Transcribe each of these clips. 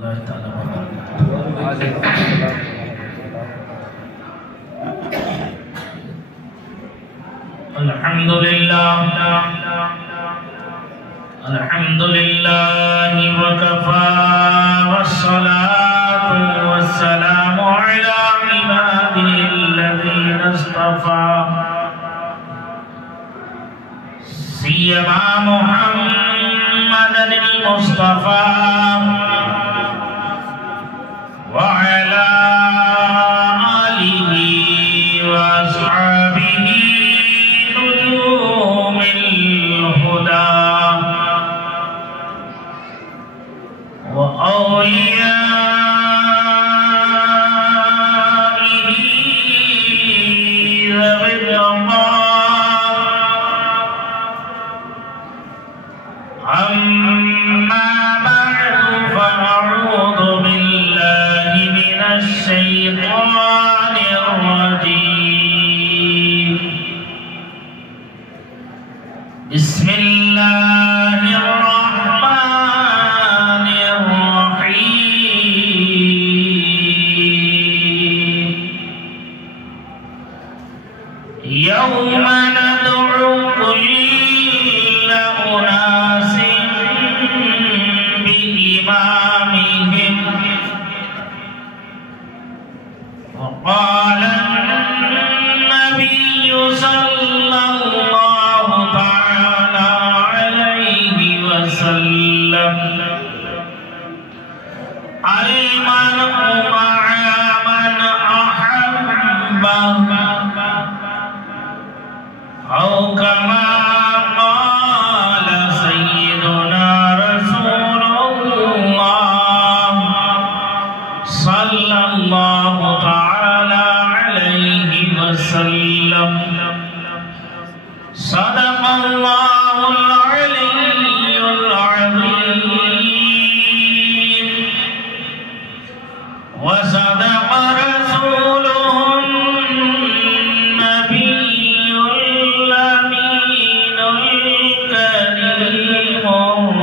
اللہ تعالیٰ الحمدللہ وکفا والصلاة والسلام علی عباده الذین اصطفى سیما محمد المصطفى وعلى آلہ واصحابہ نجوم الہدى وأوليائه ذوي الألباب أما بعد فأعوذ بالله من الشيطان الرجيم بسم الله الرحمن الرحيم يوم ندعو كل أناس بإمامهم وقال النبي صلى الله تعالى عليه وسلم المرء مع من أحبه أو كما قال سيدنا رسول الله صلى الله تعالى عليه وسلم صدق الله العلي العظيم وصدق رسوله النبي الأمين الكريم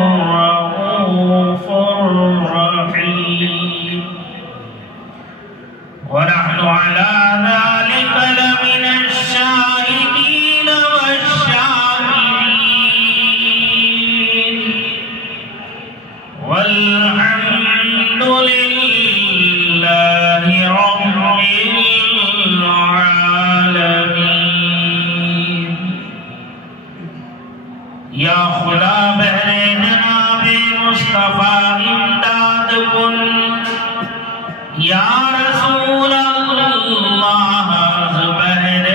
الرؤوف الرحيم ونحن على ذلك لمن الشاهدين والشاكرين والحمد لله رب العالمين یا خدا بہر جناب مصطفیٰ امداد کن یا رسول اللہ بہر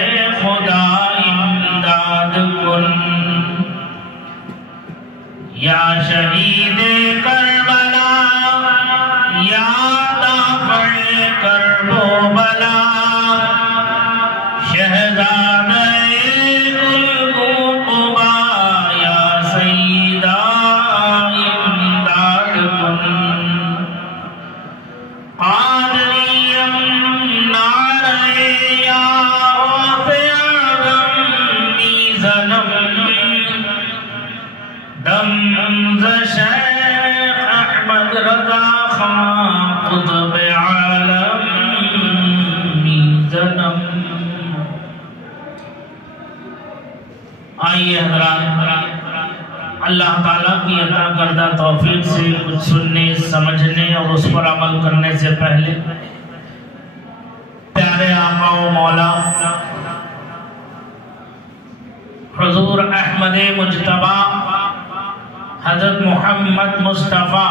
خدا امداد کن یا شہید کربلا یا دافع کرب و بلا شہزادہ القبا یا سیدہ امداد کن قادریم نعرہ یا رافع غمی زنم دم ز شیخ احمد رضا خان قطب عالم میزنم آئیے حضرات اللہ تعالیٰ کی عطا کردہ توفیق سے کچھ سننے سمجھنے اور اس پر عمل کرنے سے پہلے پیارے آقا و مولا حضور احمد مجتبی حضرت محمد مصطفیٰ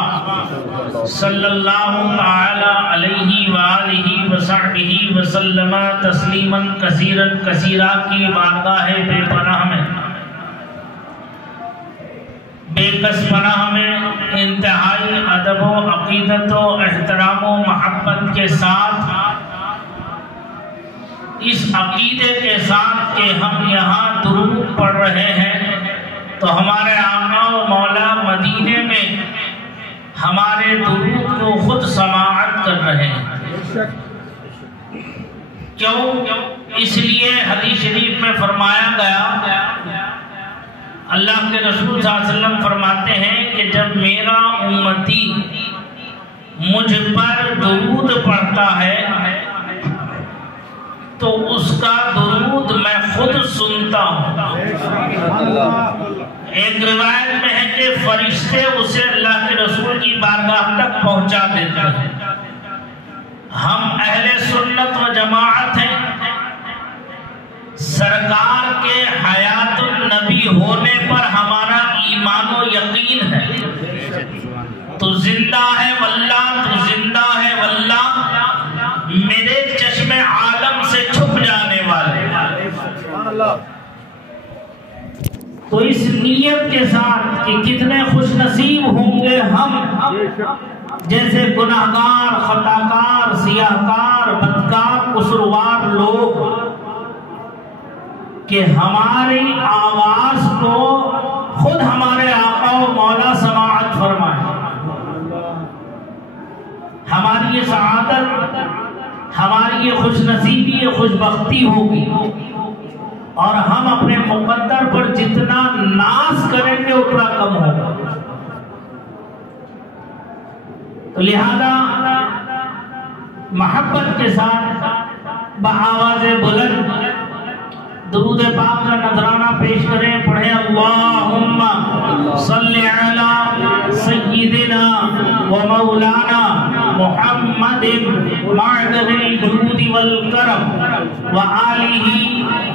صلی اللہ تعالی علیہ وآلہ وصحبہ وسلم تسلیما کثیرا کثیرا کی بارگاہ بے پناہ میں بے کس پناہ میں انتہائی ادب و عقیدت و احترام و محبت کے ساتھ اس عقیدے کے ساتھ کہ ہم یہاں درود پڑھ رہے ہیں تو ہمارے آقا و مولا مدینے میں ہمارے درود کو خود سماعت کر رہے ہیں. کیوں؟ اس لیے حدیث شریف میں فرمایا گیا اللہ کے رسول صلی اللہ علیہ وسلم فرماتے ہیں کہ جب میرا امتی مجھ پر درود پڑھتا ہے تو اس کا درود میں خود سنتا ہوں۔ ایک روایت میں ہے کہ فرشتے اسے اللہ کے رسول کی بارگاہ تک پہنچا دیتے ہیں۔ ہم اہل سنت و جماعت ہیں، سرکار کے حیات النبی ہونے پر ہمارا ایمان و یقین ہے۔ تو زندہ ہے واللہ، تو زندہ ہے واللہ، میرے چشم عالم سے چھپ جانے والے۔ تو اس نیت کے ساتھ کہ کتنے خوش نصیب ہوں گے ہم جیسے گناہگار، خطاکار، سیاہکار، بدکار، قصوروار لوگ، کہ ہماری آواز کو خود ہمارے آقا و مولا سماعت فرمائے۔ ہماری یہ سعادت، ہماری یہ خوش نصیبی، یہ خوش بختی ہوگی، اور ہم اپنے مقدر پر جتنا ناز کریں گے اتنا کم ہوگا۔ تو لہذا محبت کے ساتھ بآواز بلند درود پاک کا نذرانہ پیش کریں، پڑھیں اللہم صلی علی سیدنا و مولانا محمد معدن الجود والکرم و آلہ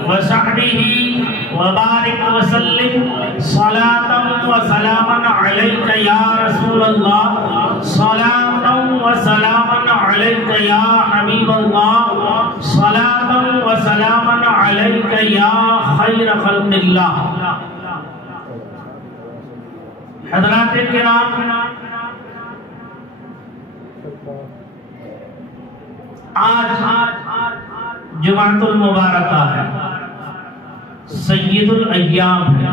و صحبہ و بارک وسلم صلاة و سلاما علیک یا رسول اللہ، صلاة و سلاما علیک یا حبیب اللہ، صلاة و سلاما علیک یا خیر خلق اللہ۔ حضرات کرام، آج جمعۃ المبارکہ ہے، سید الایام ہے،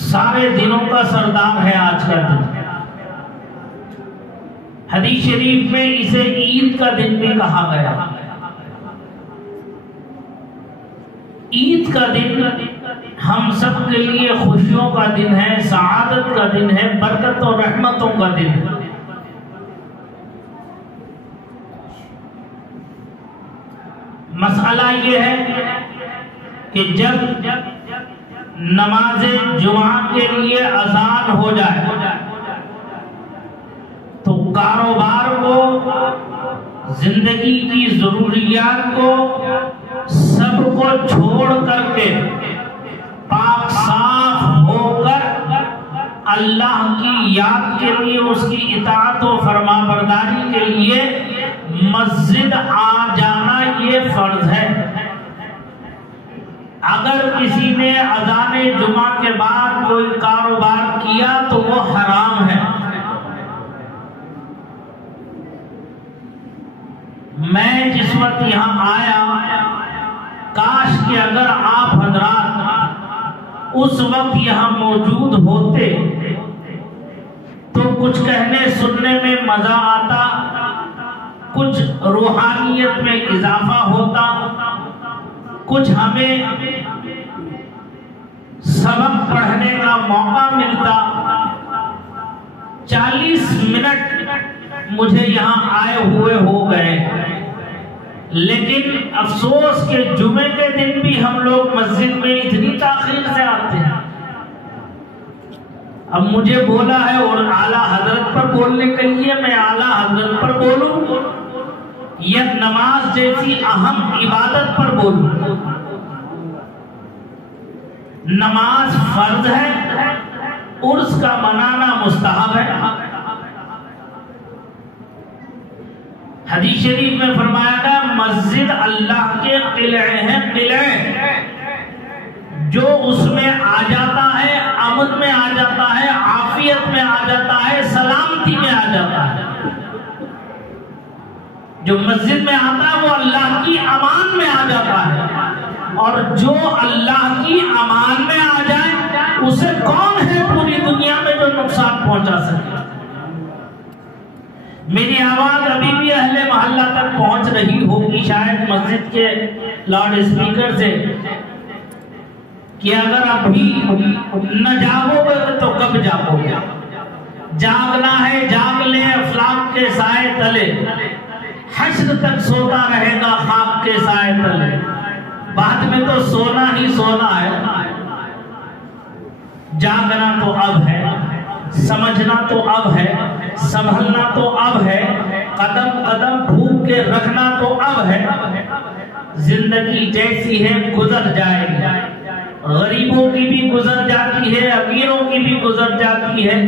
سارے دنوں کا سردار ہے آج کا دن۔ حدیث شریف میں اسے عید کا دن بھی کہا گیا۔ عید کا دن ہم سب کے لیے خوشیوں کا دن ہے، سعادت کا دن ہے، برکت اور رحمتوں کا دن ہے۔ مسئلہ یہ ہے کہ جب نماز جمعہ کے لیے اذان ہو جائے تو کاروبار کو، زندگی کی ضروریات کو، سب کو چھوڑ کر کے پاک صاف ہو کر اللہ کی یاد کے لیے، اس کی اطاعت و فرما برداری کے لیے مسجد آ جانا یہ فرض ہے۔ اگر کسی نے اذان جمعہ کے بعد کوئی کاروبار کیا تو وہ حرام ہے۔ میں جس وقت یہاں آیا، کاش کہ اگر آپ حضرات اس وقت یہاں موجود ہوتے تو کچھ کہنے سننے میں مزہ آتا، کچھ روحانیت میں اضافہ ہوتا، کچھ ہمیں سبق پڑھنے کا موقع ملتا۔ 40 منٹ مجھے یہاں آئے ہوئے ہو گئے، لیکن افسوس کہ جمعے کے دن بھی ہم لوگ مسجد میں اتنی تاخیر سے آتے ہیں۔ اب مجھے بولا ہے اور اعلیٰ حضرت پر بولنے کے لیے میں اعلیٰ حضرت پر بولوں یا نماز جیسی اہم عبادت پر بولوں؟ نماز فرض ہے، عرس کا منانا مستحب ہے۔ حدیث شریف میں فرمایا گیا مسجد اللہ کے قلعے ہیں، قلعے، جو اس میں آ جاتا ہے امن میں آ جاتا ہے، عافیت میں آ جاتا ہے، سلامتی میں آ جاتا ہے۔ جو مسجد میں آتا ہے وہ اللہ کی امان میں آ جاتا ہے، اور جو اللہ کی امان میں آ جائے اسے کون ہے پوری دنیا میں جو نقصان پہنچا سکے؟ میری آواز ابھی بھی اہل محلہ تک پہنچ رہی ہوگی شاید مسجد کے لاؤڈ اسپیکر سے، کہ اگر ابھی نہ جاگو گے تو کب جاگو گے؟ جاگنا ہے جاگ لے افلاک کے سائے تلے، حشر تک سوتا رہے گا خاک کے سائے تلے۔ بعد میں تو سونا ہی سونا ہے، جاگنا تو اب ہے، سمجھنا تو اب ہے، سنبھلنا تو اب ہے، قدم قدم پھونک کے رکھنا تو اب ہے۔ زندگی جیسی ہے گزر جائے گی، غریبوں کی بھی گزر جاتی ہے، امیروں کی بھی گزر جاتی ہے،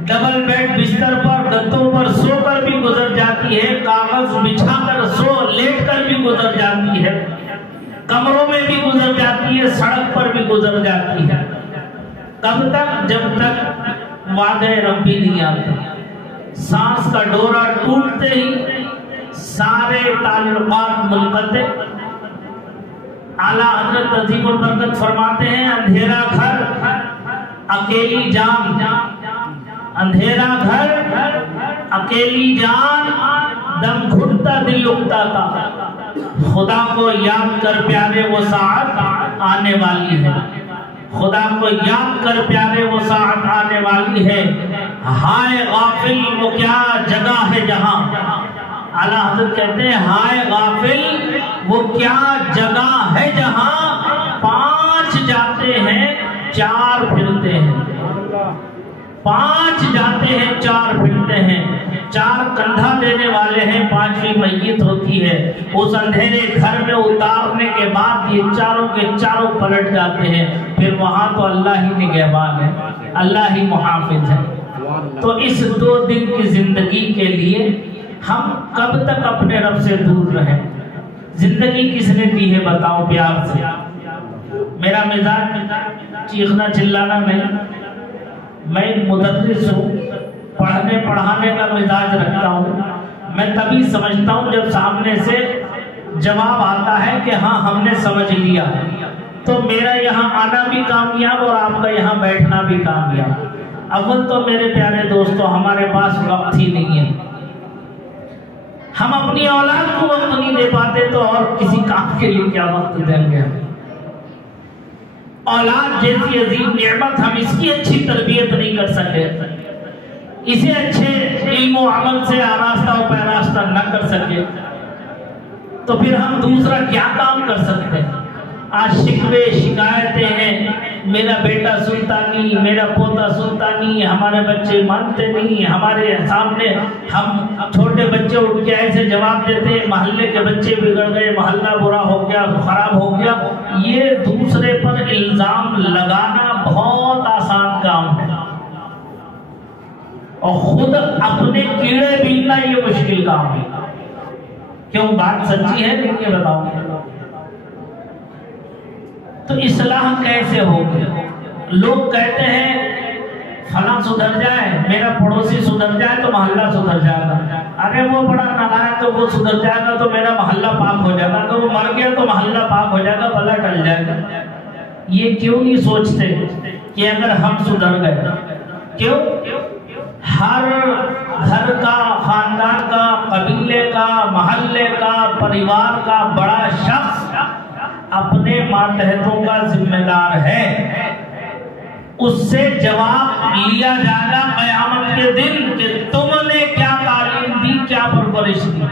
ڈبل بیڈ بستر پر گدوں پر سو کر بھی گزر جاتی ہے، کاغذ بچھا کر سو لیٹ کر بھی گزر جاتی ہے، کمروں میں بھی گزر جاتی ہے، سڑک پر بھی گزر جاتی ہے۔ کب تک؟ جب تک وعدہ ربی نہیں آتے۔ سانس کا ڈورا ٹوٹتے ہی سارے تعلقات منقطع۔ اعلیٰ حضرت عظیم البرکت فرماتے ہیں اندھیرا گھر اکیلی جان، اندھیرا گھر اکیلی جان، دم گھٹتا دل اگتا تھا، خدا کو یاد کر پیارے وہ ساعت آنے والی ہے، خدا کو یاد کر پیارے وہ ساعت آنے والی ہے۔ ہائے غافل وہ کیا جگہ ہے جہاں، اعلیٰ حضرت کہتے ہیں ہائے غافل وہ کیا جگہ ہے جہاں 5 جاتے ہیں 4 پھرتے ہیں، 5 جاتے ہیں 4 پھرتے ہیں، 4 کندھا دینے والے ہیں، 5ویں میت ہوتی ہے۔ اس اندھیرے گھر میں اتارنے کے بعد یہ چاروں کے چاروں پلٹ جاتے ہیں، پھر وہاں تو اللہ ہی نگہبان ہے، اللہ ہی محافظ ہے۔ تو اس 2 دن کی زندگی کے لیے ہم کب تک اپنے رب سے دور رہیں؟ زندگی کس نے دی ہے بتاؤ پیار سے؟ میرا مزاج چیخنا چلانا نہیں، میں مدرس ہوں، پڑھنے پڑھانے کا مزاج رکھتا ہوں۔ میں تبھی سمجھتا ہوں جب سامنے سے جواب آتا ہے کہ ہاں ہم نے سمجھ لیا، تو میرا یہاں آنا بھی کامیاب اور آپ کا یہاں بیٹھنا بھی کامیاب۔ اول تو میرے پیارے دوستو ہمارے پاس وقت ہی نہیں ہے، ہم اپنی اولاد کو وقت نہیں دے پاتے تو اور کسی کام کے لیے کیا وقت دیں گے؟ اولاد جیسی عظیم نعمت ہم اس کی اچھی تربیت نہیں کر سکے، اسے اچھے علم و عمل سے آراستہ و پیراستہ نہ کر سکے تو پھر ہم دوسرا کیا کام کر سکتے ہیں؟ آج شکوے شکایتیں ہیں، میرا بیٹا سنتا نہیں، میرا پوتا سنتا نہیں، ہمارے بچے مانتے نہیں، ہمارے سامنے ہم چھوٹے بچے اٹھ کے ایسے جواب دیتے ہیں محلے کے بچے بگڑ گئے، محلہ برا ہو گیا، خراب ہو گیا۔ یہ دوسرے پر الزام لگانا بہت آسان کام ہے اور خود اپنے کیڑے بیننا یہ مشکل کام ہے۔ کیوں؟ بات سچی ہے لیکن یہ بتاؤ تو اصلاح کیسے ہوگی؟ لوگ کہتے ہیں فلاں سدھر جائے، میرا پڑوسی سدھر جائے تو محلہ سدھر جائے گا، ارے وہ بڑا نالائق تو وہ سدھر جائے گا تو میرا محلہ پاک ہو جائے گا، تو وہ مر گیا تو محلہ پاک ہو جائے گا، بلا ٹل جائے گا۔ یہ کیوں نہیں سوچتے کہ اگر ہم سدھر گئے، کیوں؟ ہر گھر کا، خاندان کا، قبیلے کا، محلے کا، پریوار کا بڑا شخص اپنے ماتحتوں کا ذمہ دار ہے، اس سے جواب لیا جائے گا قیامت کے دن کہ تم نے کیا تعلیم دی، کیا پرورش دی۔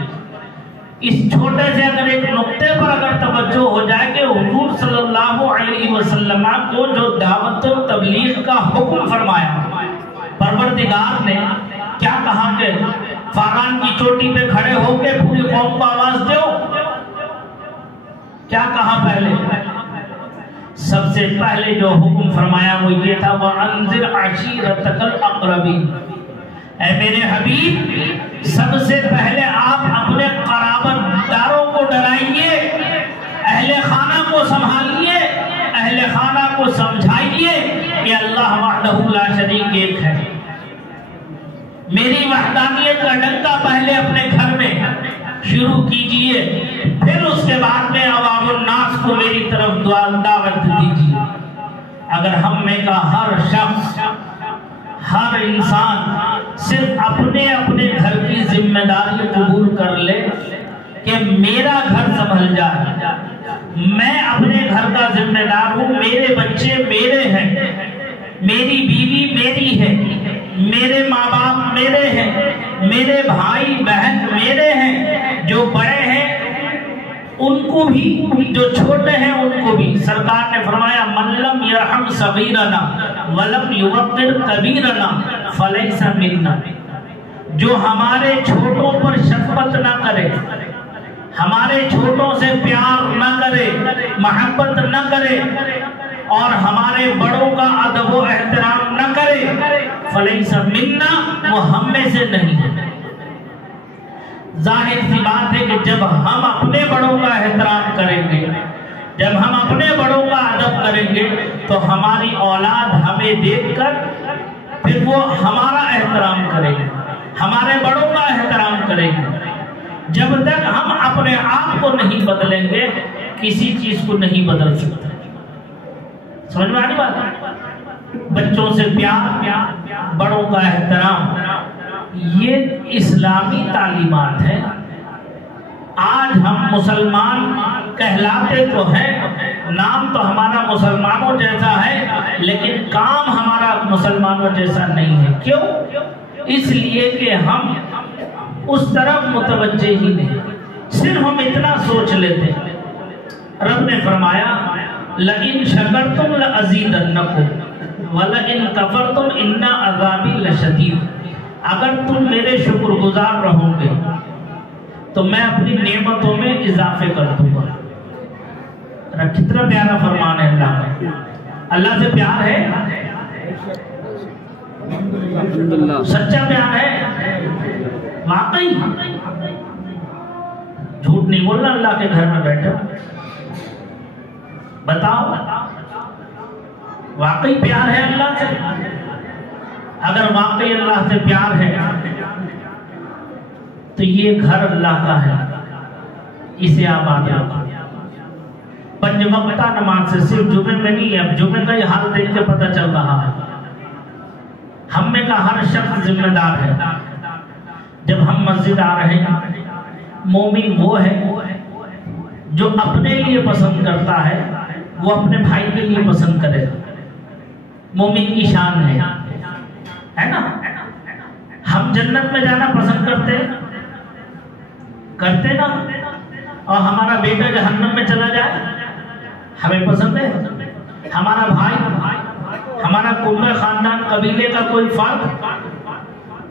اس چھوٹے سے اگر ایک نقطے پر اگر توجہ ہو جائے کہ حضور صلی اللہ علیہ وسلم کو جو دعوت و تبلیغ کا حکم فرمایا، پروردگار نے کیا کہا کہ فاران کی چوٹی پہ کھڑے ہو کے پوری قوم کو آواز دو؟ کیا کہا پہلے؟ سب سے پہلے جو حکم فرمایا وہ یہ تھا وَأَنذِرْ عَشِيرَتَكَ الْأَقْرَبِينَ، اے میرے حبیب سب سے پہلے آپ اپنے قرابت داروں کو ڈرائیے، اہل خانہ کو سنبھالیے، اہل خانہ کو سمجھائیے کہ اللہ وحدہ لا شریک ایک ہے۔ میری وحدانیت کا ڈنکا پہلے اپنے گھر میں شروع کیجئے، پھر اس کے بعد میں عوام الناس کو میری طرف دعوت دیجیے۔ اگر ہم میں کا ہر شخص، ہر انسان صرف اپنے اپنے گھر کی ذمہ داری قبول کر لے کہ میرا گھر سنبھل جائے، میں اپنے گھر کا ذمہ دار ہوں، میرے بچے میرے ہیں، میری بیوی میری ہے، میرے ماں باپ میرے ہیں، میرے بھائی بہن میرے ہیں، جو بڑے ہیں ان کو بھی، جو چھوٹے ہیں ان کو بھی۔ سرکار نے فرمایا من لم یرحم صغیرنا ولم یوقر کبیرنا فلیس منا، جو ہمارے چھوٹوں پر شفقت نہ کرے، ہمارے چھوٹوں سے پیار نہ کرے، محبت نہ کرے، اور ہمارے بڑوں کا ادب و احترام نہ کرے، فلیس منا، وہ ہم میں سے نہیں ہے۔ ظاہر سی بات ہے کہ جب ہم اپنے بڑوں کا احترام کریں گے، جب ہم اپنے بڑوں کا ادب کریں گے تو ہماری اولاد ہمیں دیکھ کر پھر وہ ہمارا احترام کرے گی، ہمارے بڑوں کا احترام کرے گی۔ جب تک ہم اپنے آپ کو نہیں بدلیں گے کسی چیز کو نہیں بدل سکتے۔ سمجھ میں آنی بات؟ بچوں سے پیار، بڑوں کا احترام، یہ اسلامی تعلیمات ہیں۔ آج ہم مسلمان کہلاتے تو ہیں، نام تو ہمارا مسلمانوں جیسا ہے، لیکن کام ہمارا مسلمانوں جیسا نہیں ہے۔ کیوں؟ اس لیے کہ ہم اس طرف متوجہ ہی نہیں، صرف ہم اتنا سوچ لیتے ہیں۔ رب نے فرمایا لَإِن شَكَرْتُمْ لَأَزِيدَنَّكُمْ وَلَئِن كَفَرْتُمْ إِنَّ عَذَابِي لَشَدِيدٌ، اگر تم میرے شکر گزار رہو گے تو میں اپنی نعمتوں میں اضافے کر دوں گا۔ کتنا پیارا فرمان ہے اللہ کا۔ اللہ سے پیار ہے، سچا پیار ہے، واقعی جھوٹ نہیں بولنا۔ اللہ کے گھر میں بیٹھے بتاؤ واقعی پیار ہے اللہ سے؟ اگر واقعی اللہ سے پیار ہے تو یہ گھر اللہ کا ہے، اسے آباد رکھو۔ پنج وقتہ نماز سے صرف جمعے میں نہیں ہے، اب جمعے کا ہی حال دیکھ کے پتہ چل رہا ہے۔ ہم میں کا ہر شخص ذمہ دار ہے۔ جب ہم مسجد آ رہے ہیں، مومن وہ ہے جو اپنے لیے پسند کرتا ہے وہ اپنے بھائی کے لیے پسند کرے گا، مومن کی شان ہے نا۔ ہم جنت میں جانا پسند کرتے نا، اور ہمارا بیٹا جہنم میں چلا جائے ہمیں پسند ہے؟ ہمارا بھائی، ہمارا کنبے خاندان قبیلے کا کوئی فرد،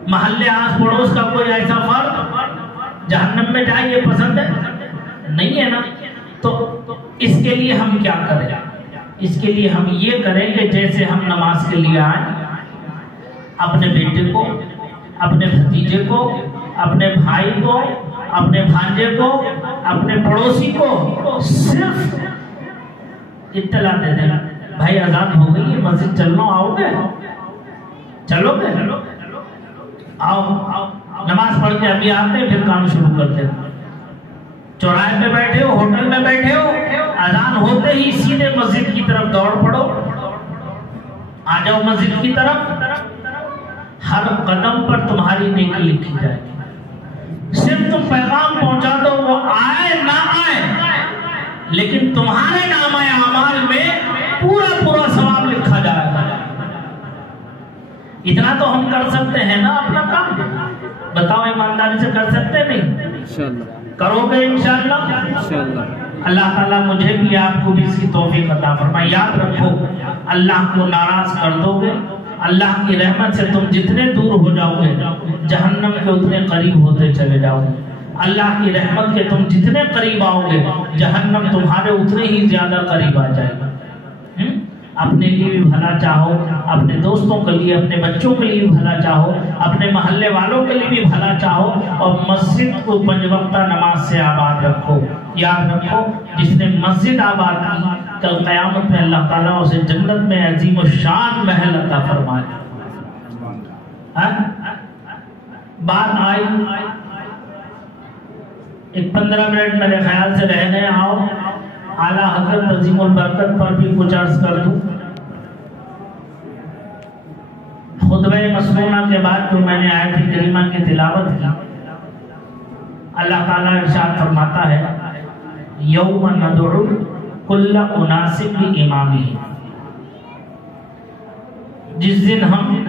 محلے آس پڑوس کا کوئی ایسا فرد جہنم میں جائے یہ پسند ہے؟ نہیں ہے نا۔ تو اس کے لیے ہم کیا کریں؟ اس کے لیے ہم یہ کریں کہ جیسے ہم نماز کے لیے آئیں، اپنے بیٹے کو، اپنے بھتیجے کو، اپنے بھائی کو، اپنے بھانجے کو، اپنے پڑوسی کو صرف اطلاع دے دیں، بھائی اذان ہو گئی ہے، مسجد چلنا، آؤ گے؟ چلو گے؟ آؤ، نماز پڑھ کے ابھی آتے ہیں، پھر کام شروع کرتے ہیں۔ چوراہے پہ بیٹھے ہو، ہوٹل میں بیٹھے ہو، اذان ہوتے ہی سیدھے مسجد کی طرف دوڑ پڑو، آ جاؤ مسجد کی طرف۔ ہر قدم پر تمہاری نیکی لکھی جائے گی۔ صرف تم پیغام پہنچا دو، وہ آئے نہ آئے، لیکن تمہارے نامہ اعمال میں پورا ثواب لکھا جائے گا۔ اتنا تو ہم کر سکتے ہیں نا اپنا کام، بتاؤ ایمانداری سے کر سکتے نہیں؟ کرو گے انشاءاللہ۔ اللہ تعالیٰ مجھے بھی آپ کو بھی اس کی توفیق عطا فرمائے۔ یاد رکھو، اللہ کو ناراض کر دو گے، اللہ کی رحمت سے تم جتنے دور ہو جاؤ گے جہنم کے اتنے قریب ہوتے چلے جاؤ گے۔ اللہ کی رحمت کے تم جتنے قریب آؤ گے جہنم تمہارے اتنے ہی زیادہ قریب آ جائے گا۔ اپنے لیے بھی بھلا چاہو، اپنے دوستوں کے لیے، اپنے بچوں کے لیے بھی بھلا چاہو، اپنے محلے والوں کے لیے بھی بھلا چاہو، اور مسجد کو 5 وقتہ نماز سے آباد رکھو۔ یاد رکھو، جس نے مسجد آباد کی کل قیامت میں اللہ تعالیٰ اسے جنت میں عظیم الشان محل عطا فرمائے۔ بات آئی، ایک 15 منٹ میرے خیال سے رہ گئے، آؤ اعلیٰ حضرت عظیم البرکت پر بھی کچھ عرض کر دوں۔ خطبہ مسنونہ کے بعد جو میں نے آیت کریمہ کی تلاوت کی، اللہ تعالیٰ ارشاد فرماتا ہے یوم ندعو کل اناس بامامہم. جس دن ہم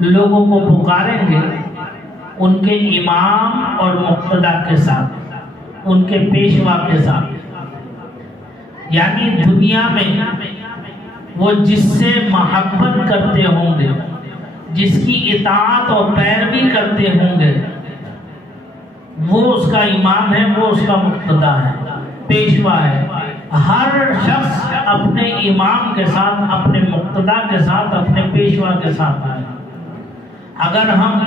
لوگوں کو پکاریں گے ان کے امام اور مقتدا کے ساتھ, ان کے پیشوا کے ساتھ, یعنی دنیا میں وہ جس سے محبت کرتے ہوں گے, جس کی اطاعت اور پیروی کرتے ہوں گے, وہ اس کا امام ہے, وہ اس کا مقتدا ہے, پیشوا ہے. ہر شخص اپنے امام کے ساتھ, اپنے مقتدا کے ساتھ, اپنے پیشوا کے ساتھ آئے. اگر ہم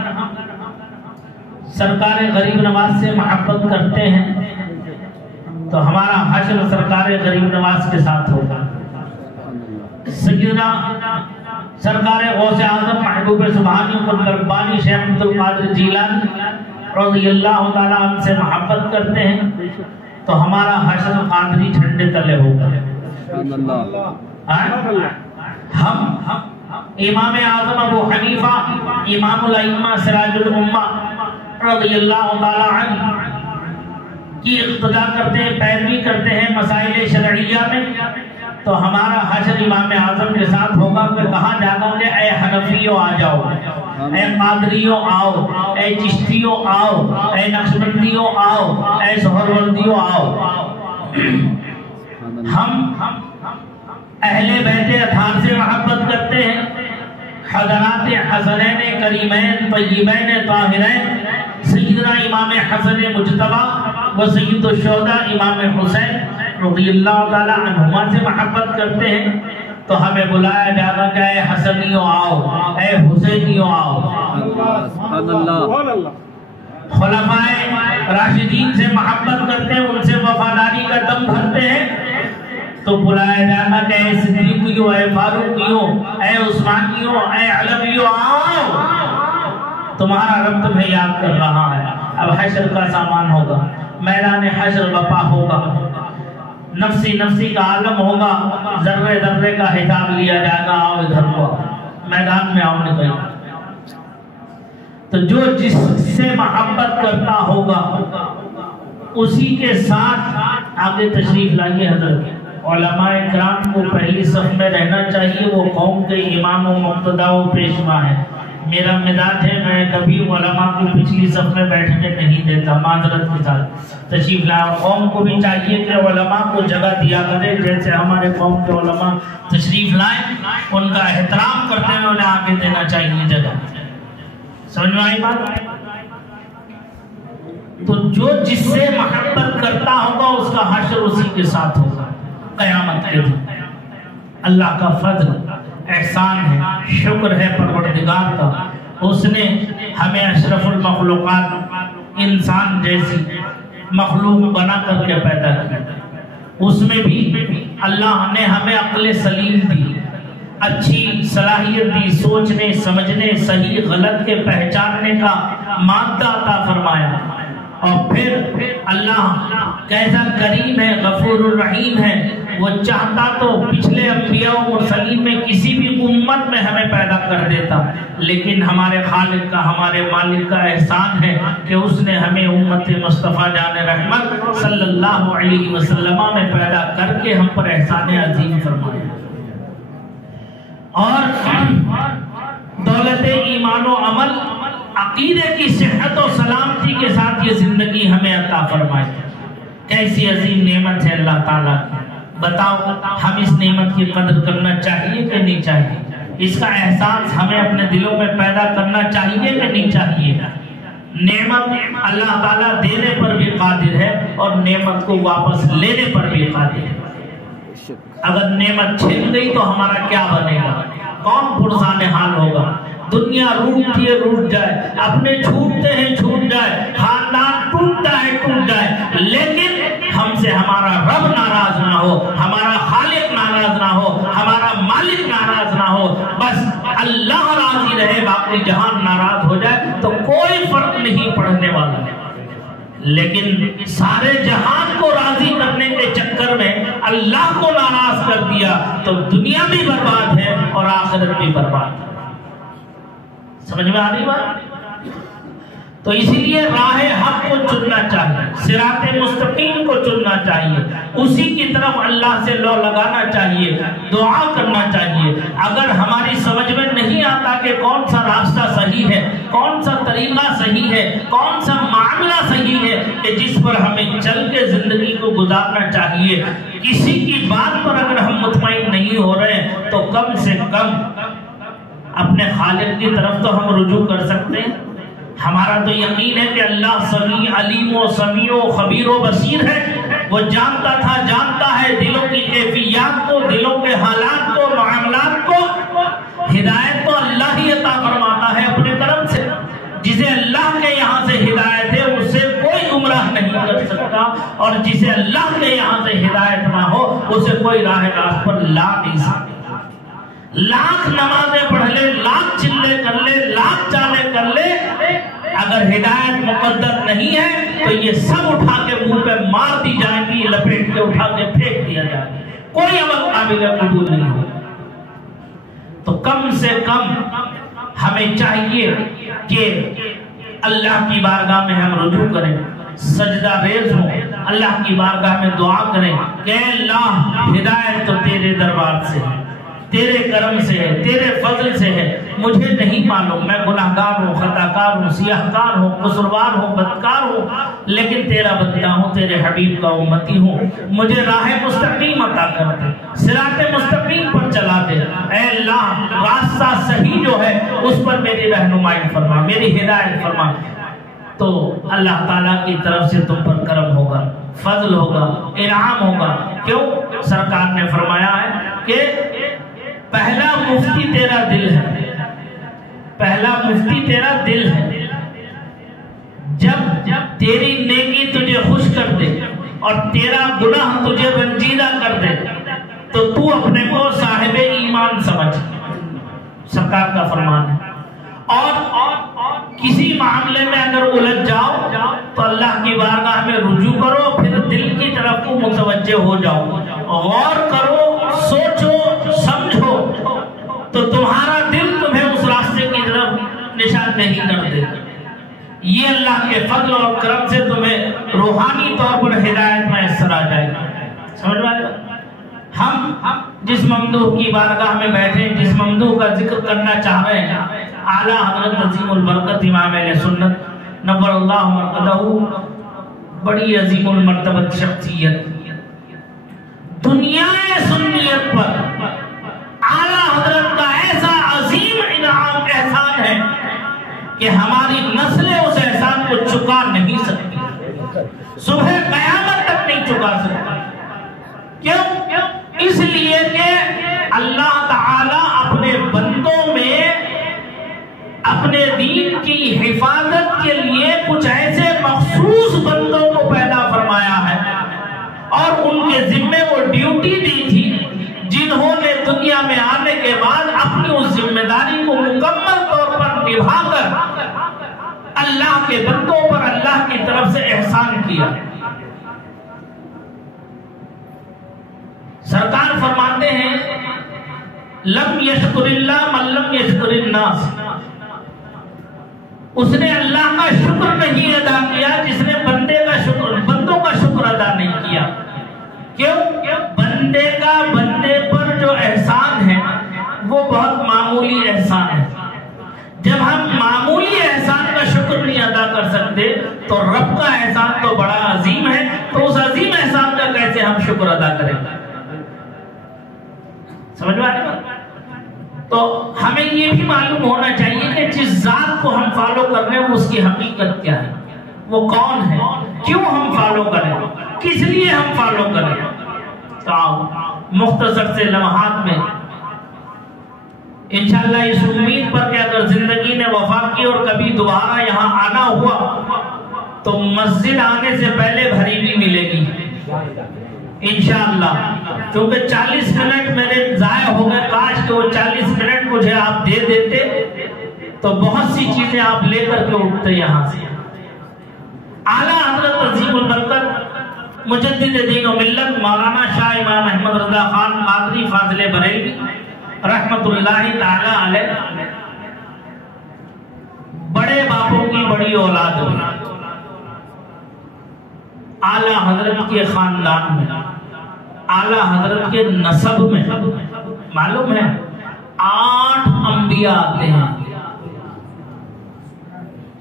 سرکار غریب نواز سے محبت کرتے ہیں تو ہمارا حشر سرکار غریب نواز کے ساتھ ہوگا. سیدنا سرکار غوث اعظم محبوب سبحانی قطب شیخ عبد القادر جیلانی رضی اللہ تعالیٰ عنہ سے محبت کرتے ہیں تو ہمارا حشر قادری جھنڈے تلے ہوگا. ہم امام اعظم ابو حنیفہ امام الائمہ سراج الامہ رضی اللہ تعالیٰ عنہ کی اقتدا کرتے ہیں, پیروی کرتے ہیں مسائل شرعیہ میں, تو ہمارا حشر امام اعظم کے ساتھ ہوگا. کہ کہاں جانا کہ اے حنفیوں آ جاؤ, اے قادریوں آؤ, اے چشتیوں آؤ, اے نقشبندیوں آؤ, اے سہروردیوں آؤ. ہم اہل بیت اطہار سے محبت کرتے ہیں. حضرات حسنین کریمین طیبین طاہرین سیدنا امام حسن مجتبی و سید الشہداء امام حسین رضی اللہ تعالی عنہما سے محبت کرتے ہیں تو ہمیں بلایا جاتا کہ اے حسنیوں آؤ, اے حسینیوں آؤ. خلفائے راشدین سے محبت کرتے ہیں, ان سے وفاداری کا دم بھرتے ہیں تو بلایا جاتا کہ اے صدیقیوں, اے فاروقیوں, اے عثمانیوں, اے علویوں آؤ, تمہارا رب تمہیں یاد کر رہا ہے. اب حشر کا سامان ہوگا, میدان حشر بپا ہوگا, نفسی نفسی کا عالم ہوگا, ذرے ذرے کا حساب لیا جائے گا. آؤ ادھر کو, میدان میں آؤ, نکل. تو جو جس سے محبت کرتا ہوگا اسی کے ساتھ آگے تشریف لائیے. حضرت علماء کرام کو پہلی صف میں رہنا چاہیے, وہ قوم کے امام و مقتدا و پیشوا ہے. میرا مزاج ہے میں کبھی علماء کو پچھلی صف میں بیٹھنے نہیں دیتا, معذرت کے ساتھ تشریف لائیں. قوم کو بھی چاہیے کہ علماء کو جگہ دیا کرے, جیسے ہمارے قوم کے علماء تشریف لائیں, ان کا احترام کرتے ہوئے انہیں آگے دینا چاہیے جگہ. سمجھ میں آئی بات؟ تو جو جس سے محبت کرتا ہوگا اس کا حشر اسی کے ساتھ ہوگا قیامت کے دن. اللہ کا فضل احسان ہے, شکر ہے پروردگار کا, اس نے ہمیں اشرف المخلوقات انسان جیسی مخلوق بنا کر کے پیدا کیا. اس میں بھی اللہ نے ہمیں عقل سلیم دی, اچھی صلاحیت دی, سوچنے سمجھنے صحیح غلط کے پہچاننے کا مادہ عطا فرمایا. اور پھر اللہ کیسا کریم ہے, غفور الرحیم ہے, وہ چاہتا تو پچھلے انبیاء و مرسلین میں کسی بھی امت میں ہمیں پیدا کر دیتا, لیکن ہمارے خالق کا, ہمارے مالک کا احسان ہے کہ اس نے ہمیں امت مصطفیٰ جان رحمت صلی اللہ علیہ وسلم میں پیدا کر کے ہم پر احسان عظیم فرمایا. اور دولت ایمان و عمل, عقیدے کی صحت و سلامتی کے ساتھ یہ زندگی ہمیں عطا فرمائی. کیسی عظیم نعمت ہے اللہ تعالیٰ کی. بتاؤ ہم اس نعمت کی قدر کرنا چاہیے کہ نہیں چاہیے؟ اس کا احساس ہمیں اپنے دلوں میں پیدا کرنا چاہیے کہ نہیں چاہیے؟ نعمت اللہ تعالیٰ دینے پر بھی قادر ہے اور نعمت کو واپس لینے پر بھی قادر ہے. اگر نعمت چھن گئی تو ہمارا کیا بنے گا؟ کون پرسان حال ہوگا؟ دنیا روٹتی ہے روٹ جائے, اپنے چھوٹتے ہیں چھوٹ جائے, خاندان ٹوٹتا ہے ٹوٹ جائے, لیکن ہم سے ہمارا رب ناراض نہ ہو, ہمارا خالق ناراض نہ ہو, ہمارا مالک ناراض نہ ہو, بس اللہ راضی رہے, باقی جہان ناراض ہو جائے تو کوئی فرق نہیں پڑنے والا. لیکن سارے جہان کو راضی کرنے کے چکر میں اللہ کو ناراض کر دیا تو دنیا بھی برباد ہے اور آخرت بھی برباد ہے. سمجھ میں آ رہی بات؟ تو اسی لیے راہ حق کو چننا چاہیے، صراط مستقیم کو چننا چاہیے، اسی کی طرف اللہ سے لو لگانا چاہیے، دعا کرنا چاہیے۔ اگر ہماری سمجھ میں نہیں آتا کہ کون سا راستہ صحیح ہے، کون سا طریقہ صحیح ہے، کون سا معاملہ صحیح ہے کہ جس پر ہمیں چل کے زندگی کو گزارنا چاہیے، کسی کی بات پر اگر ہم مطمئن نہیں ہو رہے تو کم سے کم اپنے خالق کی طرف تو ہم رجوع کر سکتے ہیں۔ ہمارا تو یقین ہے کہ اللہ سمیع علیم و سمیع و خبیر و بصیر ہے، وہ جانتا تھا، جانتا ہے دلوں کی کیفیات کو، دلوں کے حالات کو، معاملات کو۔ ہدایت تو اللہ ہی عطا فرماتا ہے اپنے کرم سے، جسے اللہ کے یہاں سے ہدایت ہے اسے کوئی گمراہ نہیں کر سکتا، اور جسے اللہ کے یہاں سے ہدایت نہ ہو اسے کوئی راہ راست پر لا نہیں سکتا۔ لاکھ نمازیں پڑھ لے، لاکھ چلے کر لے، لاکھ چالے کر لے، اگر ہدایت مقدر نہیں ہے تو یہ سب اٹھا کے منہ پہ مار دی جائیں گی، لپیٹ کے اٹھا کے پھینک دیا جائے گا، کوئی عمل قابل قبول نہیں ہو۔ تو کم سے کم ہمیں چاہیے کہ اللہ کی بارگاہ میں ہم رجوع کریں، سجدہ ریز ہوں، اللہ کی بارگاہ میں دعا کریں کہ اللہ ہدایت تو تیرے دربار سے ہے، تیرے کرم سے ہے، تیرے فضل سے ہے، مجھے نہیں معلوم، میں گناہگار ہوں، خطاکار ہوں، سیاہکار ہوں، قصوروار ہوں، بدکار ہوں، لیکن تیرا بندہ ہوں، تیرے حبیب کا امتی ہوں، مجھے راہ مستقیم عطا کر دے، صراط مستقیم پر چلا دے، اے اللہ راستہ صحیح جو ہے اس پر میری رہنمائی فرما، میری ہدایت فرما۔ تو اللہ تعالیٰ کی طرف سے تم پر کرم ہوگا، فضل ہوگا، انعام ہوگا۔ کیوں؟ سرکار نے فرمایا ہے کہ پہلا مفتی تیرا دل ہے، پہلا مفتی تیرا دل ہے۔ جب تیری نیکی تجھے خوش کر دے اور تیرا گناہ تجھے رنجیدہ کر دے تو تو اپنے کو صاحب ایمان سمجھ، سرکار کا فرمان ہے۔ اور کسی معاملے میں اگر الجھ جاؤ تو اللہ کی بارگاہ میں رجوع کرو، پھر دل کی طرف کو متوجہ ہو جاؤ، غور کرو، سوچو، سمجھو، تو تمہارا دل تمہیں اس راستے کی طرف نشاندہی کر دے۔ یہ اللہ کے فضل اور کرم سے تمہیں روحانی طور پر ہدایت میسر آ جائے گی۔ سمجھ میں آئے گا؟ ہم جس ممدوح کی بارگاہ میں بیٹھے، جس ممدوح کا ذکر کرنا چاہ رہے ہیں، اعلیٰ حضرت عظیم البرکت امام اہل سنت نور اللہ مرقدہ، بڑی عظیم المرتبت شخصیت، دنیا سنیت پر اعلیٰ حضرت کا ایسا عظیم انعام احسان ہے کہ ہماری نسلیں اس احسان کو چکا نہیں سکتی، صبح قیامت تک نہیں چکا سکتی۔ کیوں؟ اس لیے کہ اللہ تعالیٰ اپنے بندوں میں اپنے دین کی حفاظت کے لیے کچھ ایسے مخصوص بندوں کو پیدا فرمایا ہے اور ان کے ذمے وہ ڈیوٹی دی تھی، جنہوں نے دنیا میں آنے کے بعد اپنی اس ذمہ داری کو مکمل طور پر نبھا کر اللہ کے بندوں پر اللہ کی طرف سے احسان کیا۔ سرکار فرماتے ہیں لم یشکر اللہ من لم یشکر الناس، اس نے اللہ کا شکر نہیں ادا کیا جس نے بندوں کا شکر ادا نہیں کیا۔ کیوں؟ بندے کا بندے پر جو احسان ہے وہ بہت معمولی احسان ہے۔ جب ہم معمولی احسان کا شکر نہیں ادا کر سکتے تو رب کا احسان تو بڑا عظیم ہے، تو اس عظیم احسان کا کیسے ہم شکر ادا کریں گے؟ سمجھ میں آئے گا؟ تو ہمیں یہ بھی معلوم ہونا چاہیے کہ جس ذات کو ہم فالو کر رہے ہیں اس کی حقیقت کیا ہے، وہ کون ہے، کیوں ہم فالو کریں، کس لیے ہم فالو کریں۔ تو مختصر سے لمحات میں انشاءاللہ اس امید پر کہ اگر زندگی نے وفا کی اور کبھی دوبارہ یہاں آنا ہوا تو مسجد آنے سے پہلے بھری بھی ملے گی انشاءاللہ، کیونکہ 40 منٹ میرے ضائع ہو گئے، کاش کہ وہ 40 منٹ مجھے آپ دے دیتے تو بہت سی چیزیں آپ لے کر کے اٹھتے یہاں سے۔ اعلیٰ حضرت عظیم البرکت مجدد دین و ملت مولانا شاہ امام احمد رضا خان قادری فاضل بریلوی رحمت اللہ تعالی علیہ، بڑے باپوں کی بڑی اولاد ہوئی اعلی حضرت کے خاندان میں، اعلی حضرت کے نسب میں معلوم ہے 8 انبیاء آتے ہیں.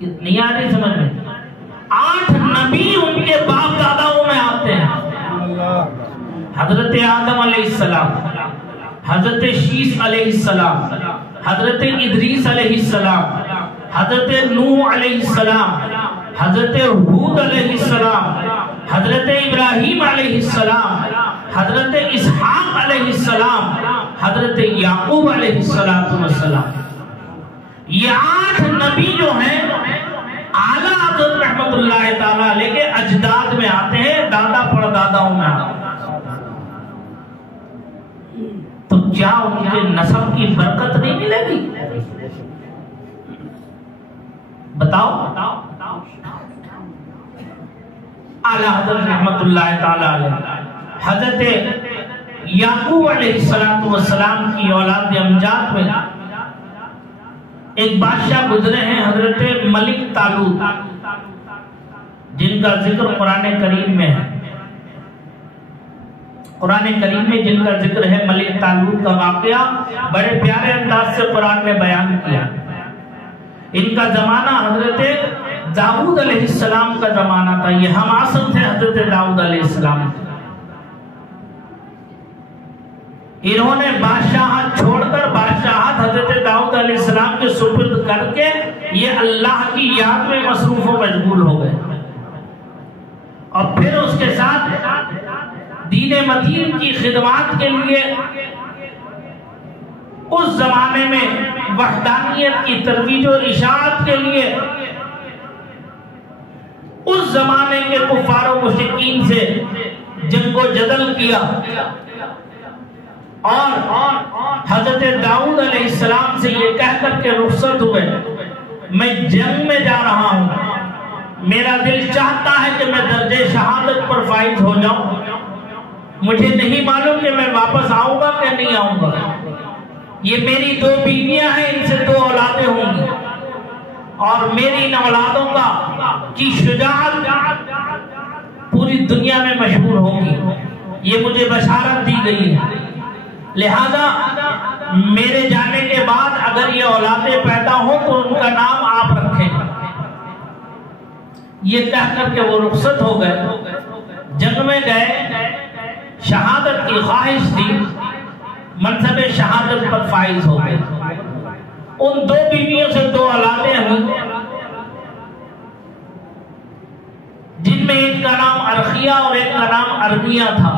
نہیں آ رہی سمجھ میں؟ 8 نبی ان کے باپ داداؤں میں آتے ہیں. حضرت آدم علیہ السلام، حضرت شیس علیہ السلام، حضرت ادریس علیہ السلام، حضرت نوح علیہ السلام، حضرت ہود علیہ السلام، حضرت ابراہیم علیہ السلام، حضرت اسحاق علیہ السلام، حضرت یعقوب علیہ السلام. یہ 8 نبی جو ہیں اعلیٰ حضرت رحمت اللہ تعالیٰ علیہ کے اجداد میں آتے ہیں، دادا پرداداؤں میں آتے ہیں. تو کیا ان کے نسب کی برکت نہیں ملے گی؟ بتاؤ. اعلیٰ حضرت رحمت اللہ تعالیٰ علیہ حضرت یعقوب علیہ السلام کی اولاد امجاد میں ایک بادشاہ گزرے ہیں حضرت ملک طالوت، جن کا ذکر قرآن کریم میں ہے. قرآن کریم میں جن کا ذکر ہے ملک طالوت کا واقعہ بڑے پیارے انداز سے قرآن میں بیان کیا. ان کا زمانہ حضرت داؤد علیہ السلام کا زمانہ تھا. یہ ہم عصر تھے حضرت داؤد علیہ السلام. انہوں نے بادشاہت چھوڑ کر بادشاہت حضرت داؤد علیہ السلام کے سپرد کر کے یہ اللہ کی یاد میں مصروف و مشغول ہو گئے. اور پھر اس کے ساتھ دین متین کی خدمات کے لیے اس زمانے میں وحدانیت کی ترویج و اشاعت کے لیے اس زمانے کے کفار و مشرکین سے جنگ و جدل کیا. اور حضرت داؤد علیہ السلام سے یہ کہہ کر کے رخصت ہوئے میں جنگ میں جا رہا ہوں، میرا دل چاہتا ہے کہ میں درجے شہادت پر فائز ہو جاؤں، مجھے نہیں معلوم کہ میں واپس آؤں گا کہ نہیں آؤں گا. یہ میری 2 بیویاں ہیں، ان سے 2 اولادیں ہوں گی اور میری ان اولادوں کی شجاعت پوری دنیا میں مشہور ہوگی. یہ مجھے بشارت دی گئی ہے، لہذا میرے جانے کے بعد اگر یہ اولادیں پیدا ہوں تو ان کا نام آپ رکھیں. یہ کہہ کر کے وہ رخصت ہو گئے، جنگ میں گئے، شہادت کی خواہش تھی، منصب شہادت پر فائز ہو گئے. ان 2 بیویوں سے 2 اولادیں ہوئیں، جن میں ایک کا نام ارخیہ اور ایک کا نام ارمیہ تھا.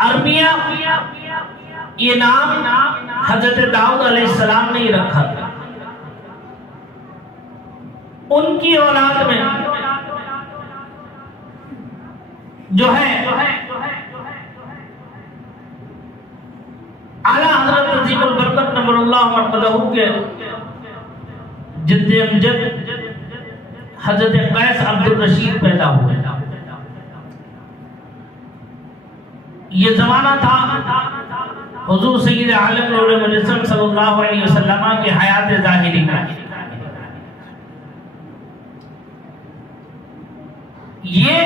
ارمیہ یہ نام حضرت داؤد علیہ السلام نے ہی رکھا تھا. ان کی اولاد میں جو ہے اعلیٰ حضرت عظیم البرکت نور اللہ مرقدہ کے جد امجد حضرت قیس عبد الرشید پیدا ہوئے. یہ زمانہ تھا حضور سید عالم نور مجسم صلی اللہ علیہ وسلم کی حیات ظاہری کا. یہ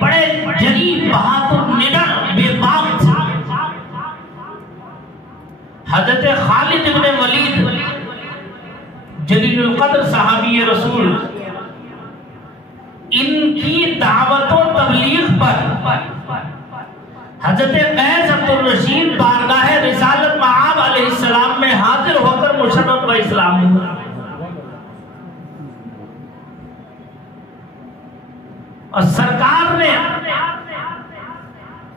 بڑے جری بہادر نڈر بے باک تھا. حضرت خالد ابن ولید جلیل القدر صحابی رسول، ان کی دعوت و تبلیغ پر حضرت قیس عبد الرشید بارگاہ رسالت معاب علیہ السلام میں حاضر ہو کر مشرف و اسلام ہوا. اور سرکار نے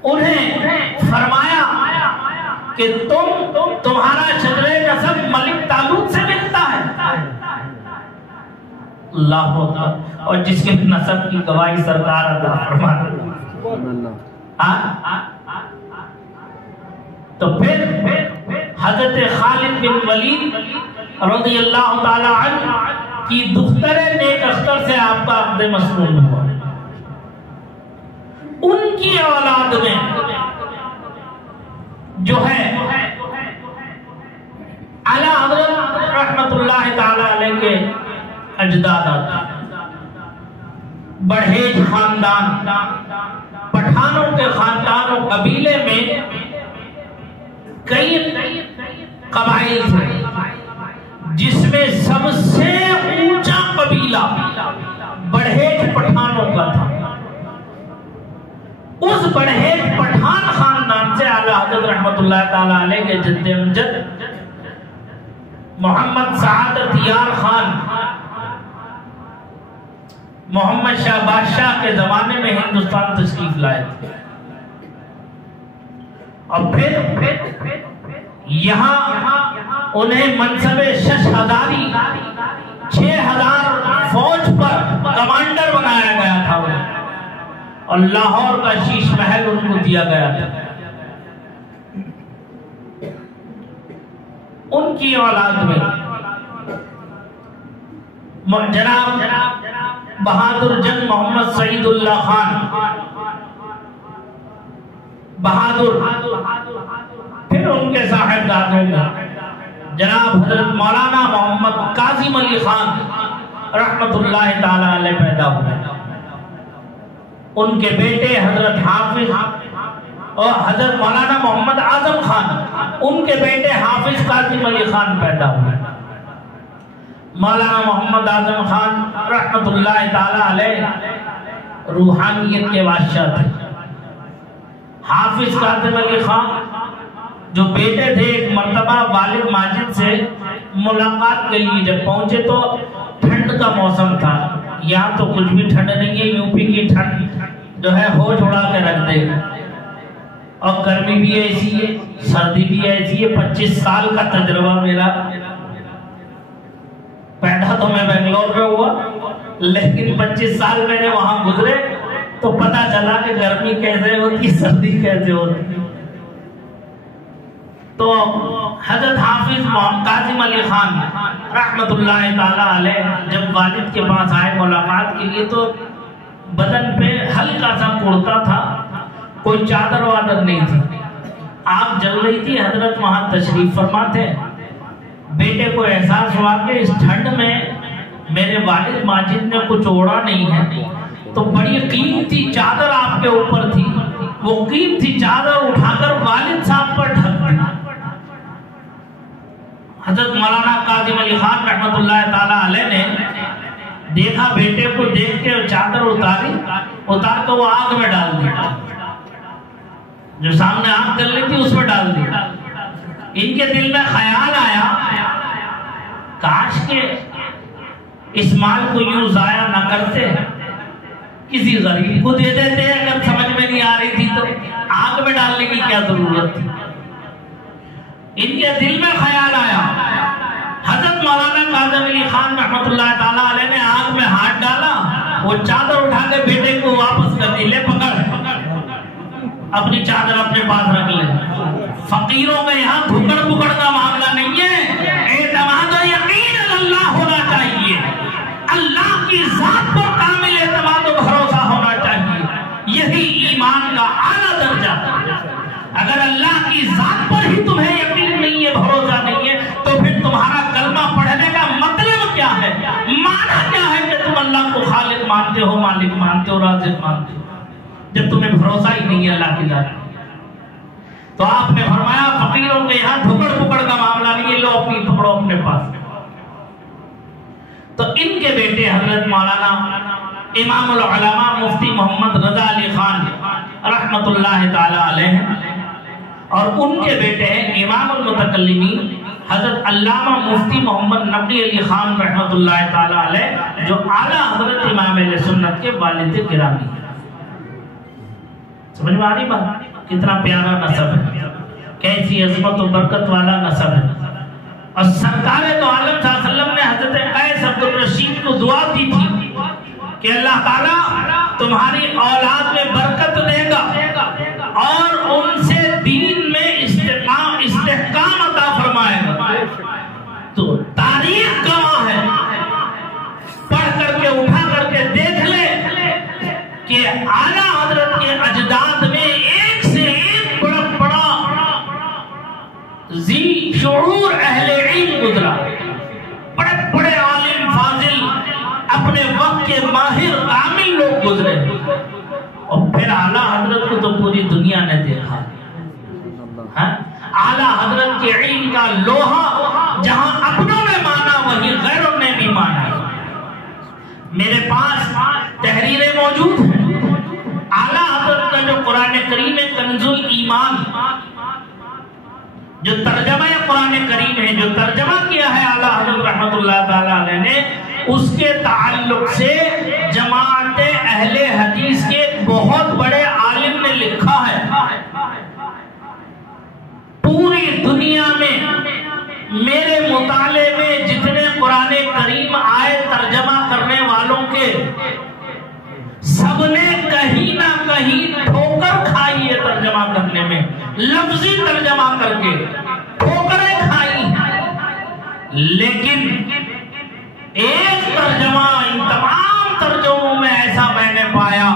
انہیں فرمایا کہ تمہارا شجرہ نسب ملک طالوت سے ملتا ہے. اللہ اکبر. اور جس کے نسب کی گواہی سرکار عطا فرماتے. تو پھر حضرت خالد بن ولید رضی اللہ تعالی عنہ کی دختر نیک اختر سے آپ کا عقد مسنون ہوا. ان کی اولاد میں جو ہے اعلیٰ حضرت رحمت اللہ تعالی اجداد آتے ہیں۔ بڑھیج خاندان، پٹھانوں کے خاندان و قبیلے میں کئی قبائل تھے، جس میں سب سے اونچا قبیلہ بڑھیج پٹھانوں کا تھا۔ اس بڑھیج پٹھان خاندان سے اعلیٰ حضرت رحمت اللہ تعالیٰ علیہ کے جد امجد محمد سعادت یار خان محمد شاہ بادشاہ کے زمانے میں ہندوستان تشریف لائے تھے، اور پھر یہاں انہیں منصب شش ہزاری 6000 فوج پر کمانڈر بنایا گیا تھا، اور لاہور کا شیش محل ان کو دیا گیا تھا۔ ان کی اولاد میں جناب بہادر جنگ محمد سعید اللہ خان بہادر، پھر ان کے صاحبزادوں میں جناب حضرت مولانا محمد کاظم علی خان رحمت اللہ تعالی علیہ پیدا ہوئے۔ ان کے بیٹے حضرت حافظ اور حضرت مولانا محمد اعظم خان، ان کے بیٹے حافظ کاظم علی خان پیدا ہوئے۔ مولانا محمد اعظم خان رحمت اللہ تعالی علیہ روحانیت کے بادشاہ تھے۔ حافظ کاظم علی خان جو بیٹے تھے، ایک مرتبہ والد ماجد سے ملاقات کے لیے جب پہنچے تو ٹھنڈ کا موسم تھا، یہاں تو کچھ بھی ٹھنڈ نہیں ہے، یوپی کی ٹھنڈ جو ہے ہوش اڑا کے رکھ دے گا، اور گرمی بھی ایسی ہے، سردی بھی ایسی ہے۔ 25 سال کا تجربہ میرا، پیدا تو میں بنگلور میں ہوا، لیکن 25 سال میں نے وہاں گزرے تو پتا چلا کہ گرمی کیسے ہوتی، سردی کیسے ہوتی۔ تو حضرت حافظ کاظم علی خان رحمت اللہ تعالی علیہ جب والد کے پاس آئے ملاقات کے لیے، تو بدن پہ ہلکا سا کرتا تھا، کوئی چادر وادر نہیں تھی، آگ جل رہی تھی۔ حضرت وہاں تشریف فرما تھے۔ بیٹے کو احساس ہوا کہ اس ٹھنڈ میں میرے والد ماجد نے کچھ اوڑھا نہیں ہے، تو بڑی قیمتی چادر آپ کے اوپر تھی، وہ قیمتی چادر اٹھا کر والد صاحب پر ڈھک دی۔ حضرت مولانا کاظم علی خان رحمت اللہ تعالی علیہ نے دیکھا، بیٹے کو دیکھ کے چادر اتار تو وہ آگ میں ڈال دی، جو سامنے آگ جل رہی تھی اس میں ڈال دی۔ ان کے دل میں خیال آیا، کاش کہ اس مال کو یوں ضائع نہ کرتے، کسی غریب کو دے دیتے، اگر سمجھ میں نہیں آ رہی تھی تو آگ میں ڈالنے کی کیا ضرورت تھی۔ ان کے دل میں خیال آیا، حضرت مولانا کاظم علی خان رحمت اللہ تعالیٰ علیہ نے آگ میں ہاتھ ڈالا، وہ چادر اٹھا کے بیٹے کو واپس کر دی، لے پکڑ، اپنی چادر اپنے پاس رکھ لے۔ فقیروں میں یہاں گھکڑ پکڑ کا معاملہ نہیں ہے، اعتماد و یقین اللہ ہونا چاہیے، اللہ کی ذات پر کامل اعتماد و بھروسہ ہونا چاہیے، یہی ایمان کا اعلیٰ درجہ۔ اگر اللہ کی ذات پر ہی تمہیں یقین نہیں ہے، بھروسہ نہیں ہے، تو پھر تمہارا کلمہ پڑھنے کا مطلب کیا ہے، معنی کیا ہے کہ تم اللہ کو خالق مانتے ہو، مالک مانتے ہو، رازق مانتے ہو، جب تمہیں بھروسہ ہی نہیں ہے اللہ کی ذات۔ تو آپ نے فرمایا فقیروں کے یہاں دھکڑ پکڑ کا معاملہ نہیں ہے، لو اپنی پکڑو اپنے پاس۔ تو ان کے بیٹے حضرت مولانا امام العلماء مفتی محمد رضا علی خان رحمت اللہ تعالی علیہ، اور ان کے بیٹے ہیں امام المتکلمین حضرت علامہ مفتی محمد نقی علی خان رحمت اللہ تعالی علیہ، جو اعلیٰ حضرت امام اہل سنت کے والد گرامی ہیں۔ سمجھ میں آ رہی بات؟ کتنا پیارا نسب ہے، کیسی عظمت و برکت والا نسب ہے۔ اور سرکار دو عالم صلی اللہ علیہ وسلم نے حضرت قیس عبد الرشید کو دعا دی تھی کہ اللہ تعالیٰ تمہاری اولاد میں برکت دے گا اور ان سے دین میں استحکام عطا فرمائے گا۔ تو تاریخ گواہ ہے، پڑھ کر کے اٹھا کر کے دیکھ لے کہ اعلیٰ حضرت کے اجداد میں ایک سے ایک بڑا ذی شعور اہل علم گزرا، بڑے بڑے عالم فاضل گزرے اور پھر اعلیٰ حضرت کو تو پوری دنیا نے دیکھا. اعلیٰ حضرت کے علم کا لوہا جہاں اپنوں نے مانا وہیں غیروں نے بھی مانا. میرے پاس تحریریں موجود ہیں. اعلیٰ حضرت کا جو قرآن کریم کنز الایمان جو ترجمہ قرآن کریم ہے، جو ترجمہ کیا ہے اعلیٰ حضرت رحمت اللہ تعالی علیہ نے، اس کے تعلق سے جماعت اہل حدیث کے بہت بڑے عالم نے لکھا ہے. پوری دنیا میں میرے مطالعے میں جتنے قرآن کریم آئے ترجمہ کرنے والوں کے، سب نے کہیں نہ کہیں ٹھوکر کھائی ہے ترجمہ کرنے میں. لفظی ترجمہ کر کے ٹھوکریں کھائی ہیں، لیکن ایک ترجمہ ان تمام ترجموں میں ایسا میں نے پایا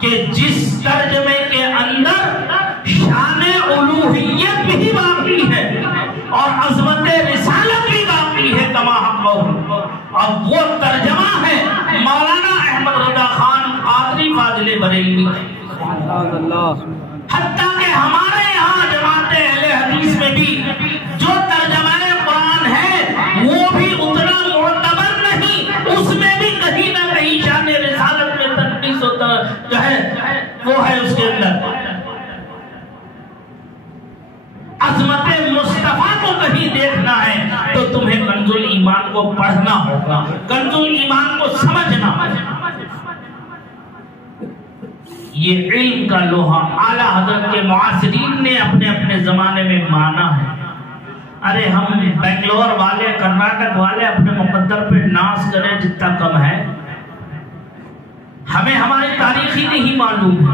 کہ جس ترجمے کے اندر شان الوہیت بھی باقی ہے اور عظمت رسالت بھی باقی ہے کما حق. اب وہ ترجمہ ہے مولانا احمد رضا خان قادری فاضل بریلوی. حتیٰ کہ ہمارے یہاں جماعت اہل حدیث میں بھی جو ترجمہ قرآن ہے وہ بھی اتنا معتبر نہیں، اس میں بھی کہیں نہ کہیں شان رسالت میں تنقیص ہوتا جو ہے وہ ہے اس کے اندر. عظمت مصطفیٰ کو کہیں دیکھنا ہے تو تمہیں کنز الایمان کو پڑھنا ہوگا، کنز الایمان کو سمجھنا ہوگا. یہ علم کا لوہا اعلیٰ حضرت کے معاصرین نے اپنے اپنے زمانے میں مانا ہے. ارے ہم بنگلور والے، کرناٹک والے اپنے مقدر پہ ناز کریں جتنا کم ہے. ہمیں ہماری تاریخ ہی نہیں معلوم.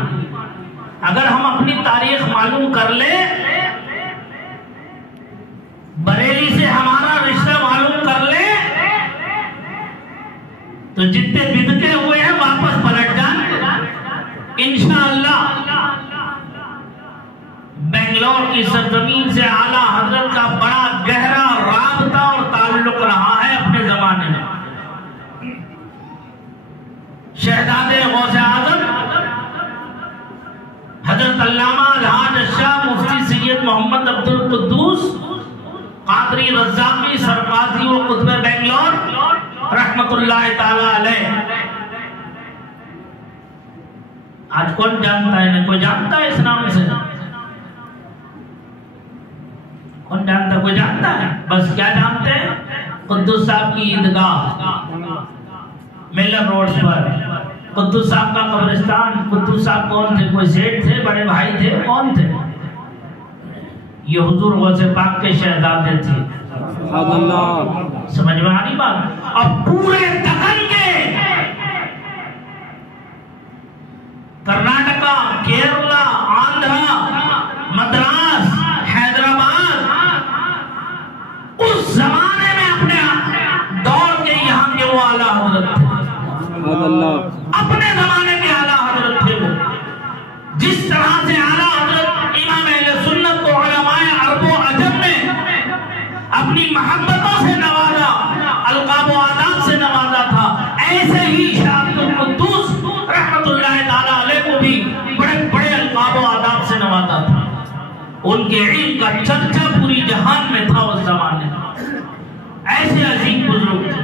اگر ہم اپنی تاریخ معلوم کر لیں، بریلی سے ہمارا رشتہ معلوم کر لیں، تو جتنے بدعتیں ہوئے ہیں واپس پلٹ جائیں انشاءاللہ. بنگلور کی سرزمین سے اعلیٰ حضرت کا بڑا گہرا رابطہ اور تعلق رہا ہے اپنے زمانے میں. شہزاد غوث اعظم حضرت علامہ الحاج الشاہ مفتی سید محمد عبد القدوس قادری رزاقی سرقاضی و قطب بنگلور رحمت اللہ تعالی علیہ. آج کون جانتا ہے؟ کوئی جانتا ہے اس نام سے؟ کون جانتا ہے؟ کوئی جانتا ہے؟ بس کیا جانتے ہیں؟ قدوس صاحب کی عیدگاہ میلر روڈ پر، قدوس صاحب کا قبرستان. قدوس صاحب کون تھے؟ کوئی سیٹ تھے؟ بڑے بھائی تھے؟ کون تھے؟ یہ حضور غوث پاک کے شہزادے تھے. سمجھ میں آنی بات؟ اب پورے دکن کے کرناٹکا، کیرلا، آندھرا، مدراس، حیدرآباد، اس زمانے میں اپنے دور کے یہاں کے وہ اعلیٰ حضرت تھے. اپنے زمانے کے اعلیٰ حضرت تھے وہ. جس طرح سے اعلیٰ حضرت امام اہل سنت کو علماء عرب و عجم نے اپنی محبتوں سے نوازا، القاب و آداب سے نوازا تھا، ایسے ہی شاہ عبد القدوس رحمت اللہ تعالی علیہ کو بھی بڑے بڑے القاب و آداب سے نوازا تھا. ان کے علم کا چرچا پوری جہان میں تھا اس زمانے میں. ایسے عظیم بزرگ تھے.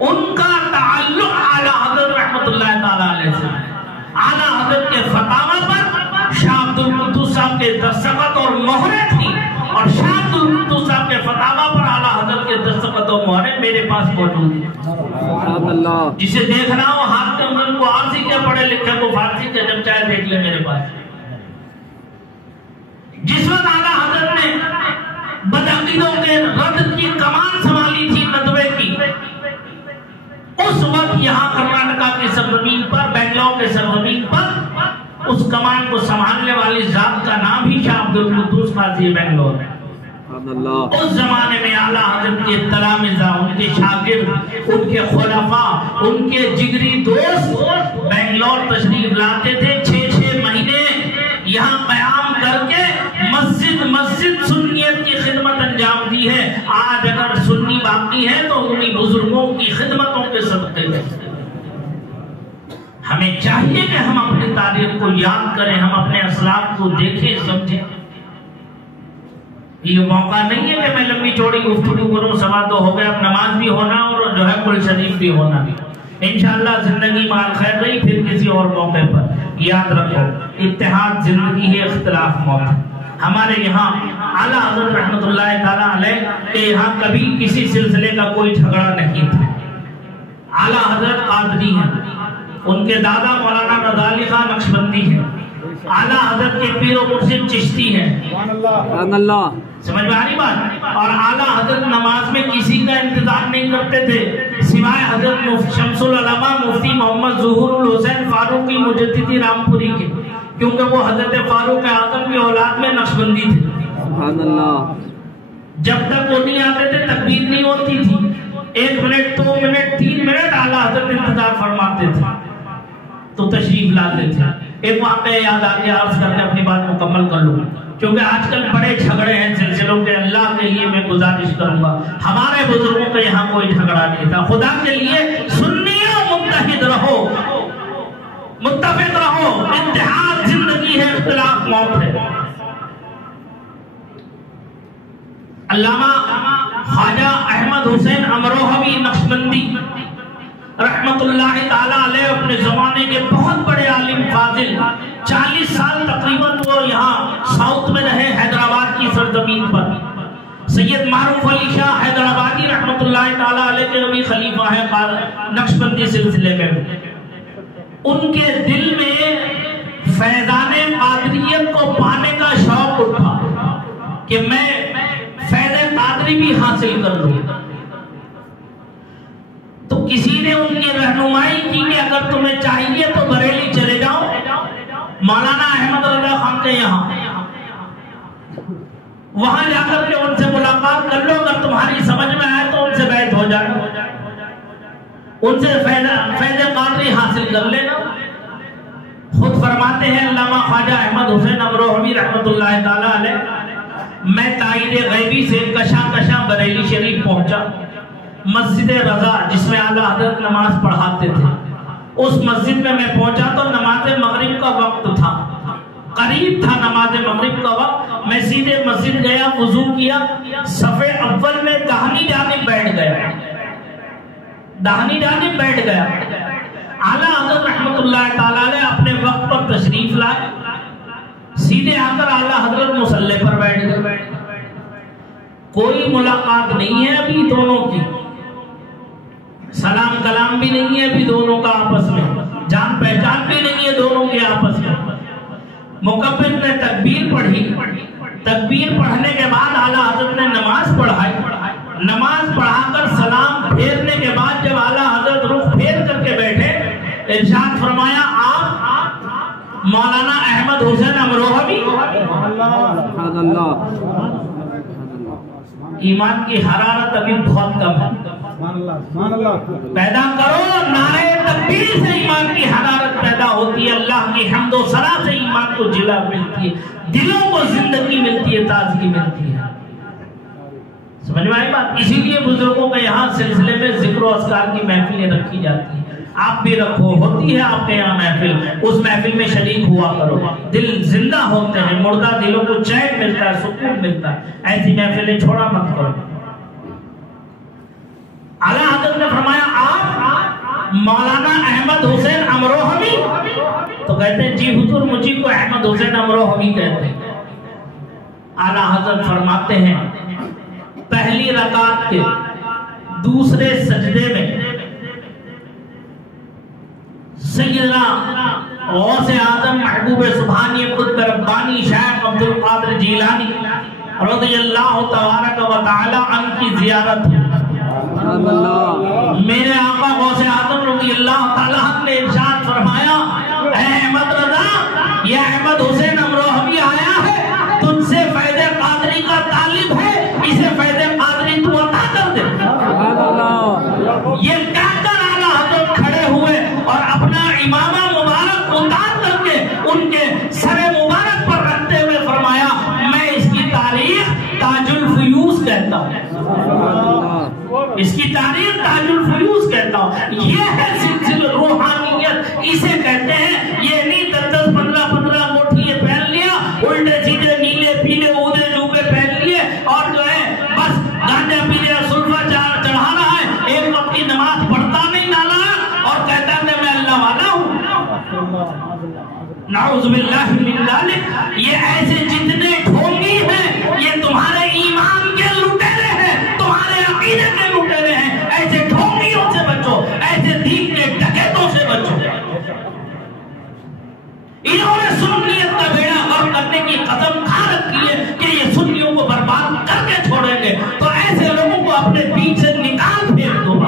ان کا تعلق اعلیٰ حضرت رحمت اللہ تعالی علیہ سے. اعلیٰ حضرت کے فتاوی پر شاہ عبد القدوس صاحب کے دستخط اور مہریں تھی، اور شاہ عبد القدوس صاحب کے فتاوی پر اعلیٰ حضرت کے دستخط اور مہریں میرے پاس موجود ہیں. جسے دیکھنا ہو ہاتھ کے من کو عارضی کے پڑھے لکھے کو فارسی کے جب چاہے دیکھ لے میرے پاس. جس وقت اعلیٰ حضرت نے بدعقیدوں کے رد کی کمان سنبھالی تھی ندوے کی، اس وقت یہاں کرناٹکا کی سرزمین پر، بنگلور کے سرزمین پر اس کمان کو سنبھالنے والی ذات کا نام ہی شاہ عبد القدوس قاضی بنگلور ہے. اس زمانے میں اعلیٰ حضرت کے تلامذہ، ان کے شاگرد، ان کے خلفاء، ان کے جگری دوست بنگلور تشریف لاتے تھے. 6 مہینے یہاں قیام کر کے مسجد سنیت کی خدمت انجام دی ہے. آج اگر سنی باقی ہے تو انہی بزرگوں کی خدمتوں کے صدقے میں. ہمیں چاہیے کہ ہم اپنی تاریخ کو یاد کریں، ہم اپنے اسلاف کو دیکھیں سمجھیں۔ یہ موقع نہیں ہے کہ میں لمبی چوڑی گفتگو کروں، سوا تو ہو گیا، اب نماز بھی ہونا اور جو ہے قرآن شریف بھی ہونا بھی۔ انشاءاللہ زندگی مال خیر رہی، پھر کسی اور موقع پر یاد رکھو اتحاد زندگی ہے، اختلاف موت ہے۔ ہمارے یہاں اعلیٰ حضرت رحمۃ اللہ تعالیٰ علیہ کے یہاں کبھی کسی سلسلے کا کوئی جھگڑا نہیں تھا۔ اعلیٰ حضرت قادری ہیں، ان کے دادا مولانا رضا علی خان نقشبندی ہیں، اعلیٰ حضرت کے پیر و مرشد چشتی ہیں، سمجھ میں آ رہی بات؟ اور اعلیٰ حضرت نماز میں کسی کا انتظار نہیں کرتے تھے سوائے حضرت شمس العلماء مفتی محمد ظہور الحسین فاروقی مجددی رامپوری کے، کیونکہ وہ حضرت فاروق اعظم کی اولاد میں نقشبندی تھے۔ سبحان اللہ۔ جب تک وہ نہیں آتے تھے تکبیر نہیں ہوتی تھی، 1 منٹ 2 منٹ 3 منٹ اعلیٰ حضرت انتظار فرماتے تھے تو تشریف لاتے تھے۔ ایک واقعہ یاد آ گیا، عرض کر کے اپنی بات مکمل کر لوں، کیونکہ آج کل بڑے جھگڑے ہیں سلسلوں کے۔ اللہ کے لیے میں گزارش کروں گا، ہمارے بزرگوں کا یہاں کوئی جھگڑا نہیں تھا۔ خدا کے لیے سنیوں متحد رہو، متفق رہو، اتحاد زندگی ہے، اختلاف موت ہے۔ علامہ خواجہ احمد حسین امروہوی نقشبندی رحمت اللہ تعالیٰ علیہ اپنے زمانے کے بہت بڑے عالم فاضل، 40 سال تقریباً وہ یہاں ساؤتھ میں رہے، حیدرآباد کی سرزمین پر۔ سید معروف علی شاہ حیدرآبادی رحمت اللہ تعالیٰ علیہ کے ابھی خلیفہ ہیں نقشبندی سلسلے میں۔ ان کے دل میں فیضان قادریت کو پانے کا شوق اٹھا کہ میں فیض قادری بھی حاصل کر لوں۔ تو کسی نے ان کی رہنمائی کی کہ اگر تمہیں چاہیے تو بریلی چلے جاؤ مولانا احمد رضا خان کے یہاں، وہاں جا کر کے ان سے ملاقات کر لو، اگر تمہاری سمجھ میں آئے تو ان سے بیعت ہو جائے، ان سے فیض قادری حاصل کر لینا۔ خود فرماتے ہیں علامہ خواجہ احمد حسین امروہوی رحمت اللہ تعالیٰ علیہ، میں تائید غیبی سے کشاں بریلی شریف پہنچا، مسجد رضا جس میں اعلیٰ حضرت نماز پڑھاتے تھے، اس مسجد میں پہنچا تو نماز مغرب کا وقت تھا، قریب تھا نماز مغرب کا وقت۔ میں سیدھے مسجد گیا، وضو کیا، صفے اول میں داہنی جانب بیٹھ گیا۔ اعلیٰ حضرت رحمت اللہ تعالیٰ علیہ اپنے وقت پر تشریف لائے، سیدھے آ کر اعلیٰ حضرت مصلی پر بیٹھ گئے۔ کوئی ملاقات نہیں ہے ابھی دونوں کی، سلام کلام بھی نہیں ہے ابھی دونوں کا آپس میں، جان پہچان بھی نہیں ہے دونوں کے آپس میں۔ مکبر نے تکبیر پڑھی، تکبیر پڑھنے کے بعد اعلیٰ حضرت نے نماز پڑھائی، نماز پڑھا کر سلام پھیرنے کے بعد جب اعلیٰ حضرت رخ پھیر کر کے بیٹھے، ارشاد فرمایا آپ مولانا احمد حسین امروہوی؟ ایمان کی حرارت ابھی بہت کم ہے، پیدا کرو نعرہ تکبیر سے ایمان کی حرارت پیدا ہوتی ہے، اللہ کی حمد و ثنا سے ایمان کو جلا ملتی ہے، دلوں کو زندگی ملتی ہے، تازگی ملتی ہے۔ سمجھ میں آئی بات؟ اسی لیے بزرگوں کے یہاں سلسلے میں ذکر و اذکار کی محفلیں رکھی جاتی ہیں، آپ بھی رکھو، ہوتی ہے آپ کے یہاں محفل، اس محفل میں شریک ہوا کرو، دل زندہ ہوتے ہیں، مردہ دلوں کو چین ملتا ہے، سکون ملتا ہے، ایسی محفلیں چھوڑا مت کرو۔ اعلیٰ حضرت نے فرمایا آپ مولانا احمد حسین امروہوی؟ تو کہتے ہیں جی حضور مجھے کو احمد حسین امروہوی کہتے ہیں۔ اعلیٰ حضرت فرماتے ہیں پہلی رکعت کے دوسرے سجدے میں سیدنا غوث اعظم محبوب سبحانی قطب ربانی شیخ عبد القادر جیلانی رضی اللہ تبارک و تعالی عنہ کی زیارت میرے آقا غوث اعظم رضی اللہ تعالی عنہ نے ارشاد فرمایا، اے احمد رضا، یہ احمد حسین امروہوی آیا ہے، تجھ سے فیض قادری کا طالب ہے، اسے فیض قادری تو عطا کر دے۔ یہ کہہ کر اعلیٰ حضرت کھڑے ہوئے اور اپنا امامہ مبارک اتار کر کے ان کے سر مبارک پر رکھتے ہوئے فرمایا، میں اس کی تاریخ تاج الفیوز کہتا ہوں، اس کی تاریخ تاج الفیوز کہتا ہوں۔ یہ ہے سلسلہ روحانیت، اسے کہتے ہیں یہ نہیں 10-15 انگوٹھی پہن لیا، الٹے سیدھے نیلے پیلے اودے جوبے پہن لیے اور جو ہے بس گانجا پی لیا، سلفا چڑھا رہا ہے، ایک وقت کی نماز پڑھتا نہیں نالا اور کہتا ہے کہ میں اللہ والا ہوں۔ نعوذ باللہ من ذالک۔ یہ ایسے جتنے ڈھونگی ہیں یہ تمہارے ایمان کے لٹیرے ہیں، تمہارے عقیدے کے لٹیرے ہیں۔ ایسے ڈھونگیوں سے بچو، ایسے دین کے ڈکیتوں سے بچو۔ انہوں نے سنیت کا بیڑا غرق کرنے کی قسم کھا رکھی ہے کہ یہ سنیوں کو برباد کر کے چھوڑیں گے، تو ایسے لوگوں کو اپنے دین سے نکال پھینک دو۔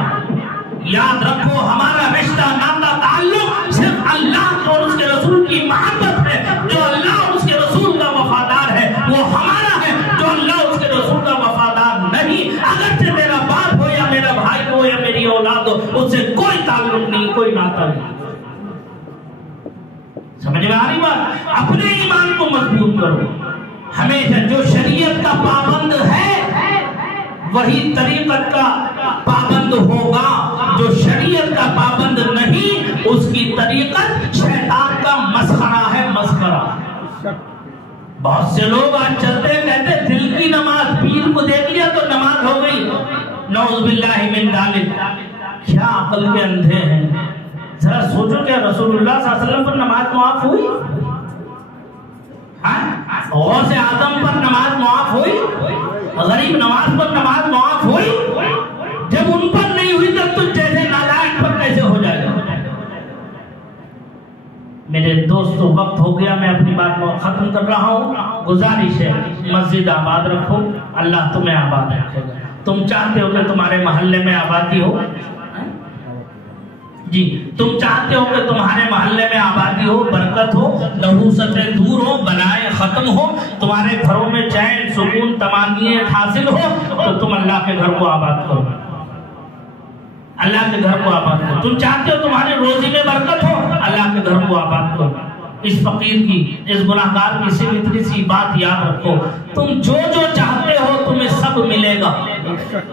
یاد رکھو ہمارا رشتہ ناتا تعلق صرف اللہ اور اس کے رسول کی محبت ہے۔ جو اللہ اور اس کے رسول کا وفادار ہے وہ ہمارا ہے، جو اللہ اور اس کے رسول کا وفادار نہیں، اگرچہ میرا باپ ہو یا میرا بھائی ہو یا میری اولاد ہو، اس سے کوئی تعلق نہیں، کوئی ناتا نہیں۔ سمجھ میں آ رہی بات؟ اپنے ایمان کو مضبوط کرو۔ ہمیشہ جو شریعت کا پابند ہے وہی طریقت کا پابند ہوگا، جو شریعت کا پابند نہیں اس کی طریقت شیطان کا مسخرہ ہے، مسخرہ۔ بہت سے لوگ آج چلتے ہیں کہتے ہیں دل کی نماز، پیر کو دیکھ لیا تو نماز ہو گئی۔ نعوذ باللہ من ذالک۔ کیا عقل کے اندھے ہیں؟ ذرا سوچو کہ رسول اللہ صلی اللہ علیہ وسلم پر نماز معاف ہوئی؟ غوث اعظم پر نماز معاف ہوئی؟ غریب نواز پر نماز معاف ہوئی؟ جب ان پر نہیں ہوئی تب تو جیسے نالائق پر کیسے ہو جائے گا؟ میرے دوستو وقت ہو گیا، میں اپنی بات کو ختم کر رہا ہوں۔ گزارش ہے مسجد آباد رکھو، اللہ تمہیں آباد رکھے گا۔ تم چاہتے ہو کہ تمہارے محلے میں آبادی ہو؟ جی تم چاہتے ہو کہ تمہارے محلے میں آبادی ہو، برکت ہو، نحوستیں دور ہو، بلائیں ختم ہو، تمہارے گھروں میں چین سکون طمانینت حاصل ہو، تو تم اللہ کے گھر کو آباد کرو، اللہ کے گھر کو آباد کرو۔ تم چاہتے ہو تمہاری روزی میں برکت ہو، اللہ کے گھر کو آباد کرو۔ اس فقیر کی، اس گناہگار کی صرف اتنی سی بات یاد رکھو، تم جو جو چاہتے ہو تمہیں سب ملے گا،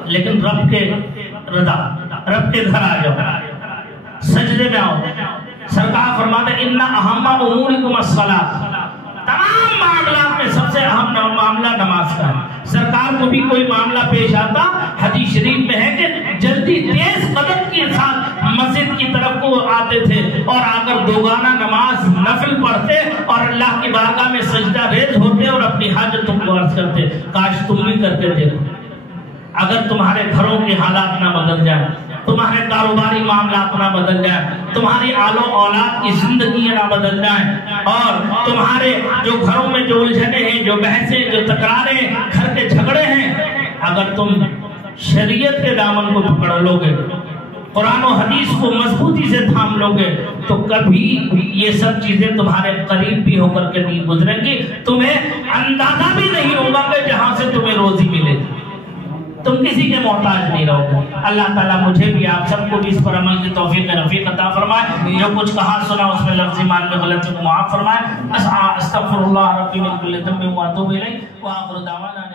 لیکن رب کے رضا، رب کے گھر آ جاؤ، سجدے میں آؤ۔ سرکار فرماتے ہیں اِنَّ أَهَمَّ أُمُورِكُمْ الصَّلَاةُ، تمام معاملات میں سب سے اہم معاملہ نماز کا ہے۔ سرکار کو بھی کوئی معاملہ پیش آتا، حدیث شریف میں ہے کہ جلدی تیز قدم کے ساتھ مسجد کی طرف کو آتے تھے اور آ کر دوگانہ نماز نفل پڑھتے اور اللہ کی بارگاہ میں سجدہ ریز ہوتے اور اپنی حاجتوں کو عرض کرتے۔ کاش تم بھی کرتے تھے۔ اگر تمہارے گھروں کے حالات نہ بدل جائیں، تمہارے کاروباری معاملات نہ بدل جائیں، تمہاری آل و اولاد کی زندگی نہ بدل جائیں، اور تمہارے جو گھروں میں جو الجھنیں ہیں، جو بحثیں، جو تکراریں، گھر کے جھگڑے ہیں، اگر تم شریعت کے دامن کو پکڑ لو گے، قرآن و حدیث کو مضبوطی سے تھام لو گے، تو کبھی یہ سب چیزیں تمہارے قریب بھی ہو کر کے نہیں گزریں گی۔ تمہیں اندازہ بھی نہیں ہوگا کہ جہاں سے تمہیں روزی ملے، تم کسی کے محتاج نہیں رہو گے۔ اللہ تعالیٰ مجھے بھی آپ سب کو بھی اس پر عمل کی توفیق رفیق عطا فرمائے۔ جو کچھ کہا سنا اس میں لفظ ایمان میں غلطی کو معاف فرمائے۔ استغفر اللہ ربی من کل ذنب واتوب الیہ، وآخر دعوانا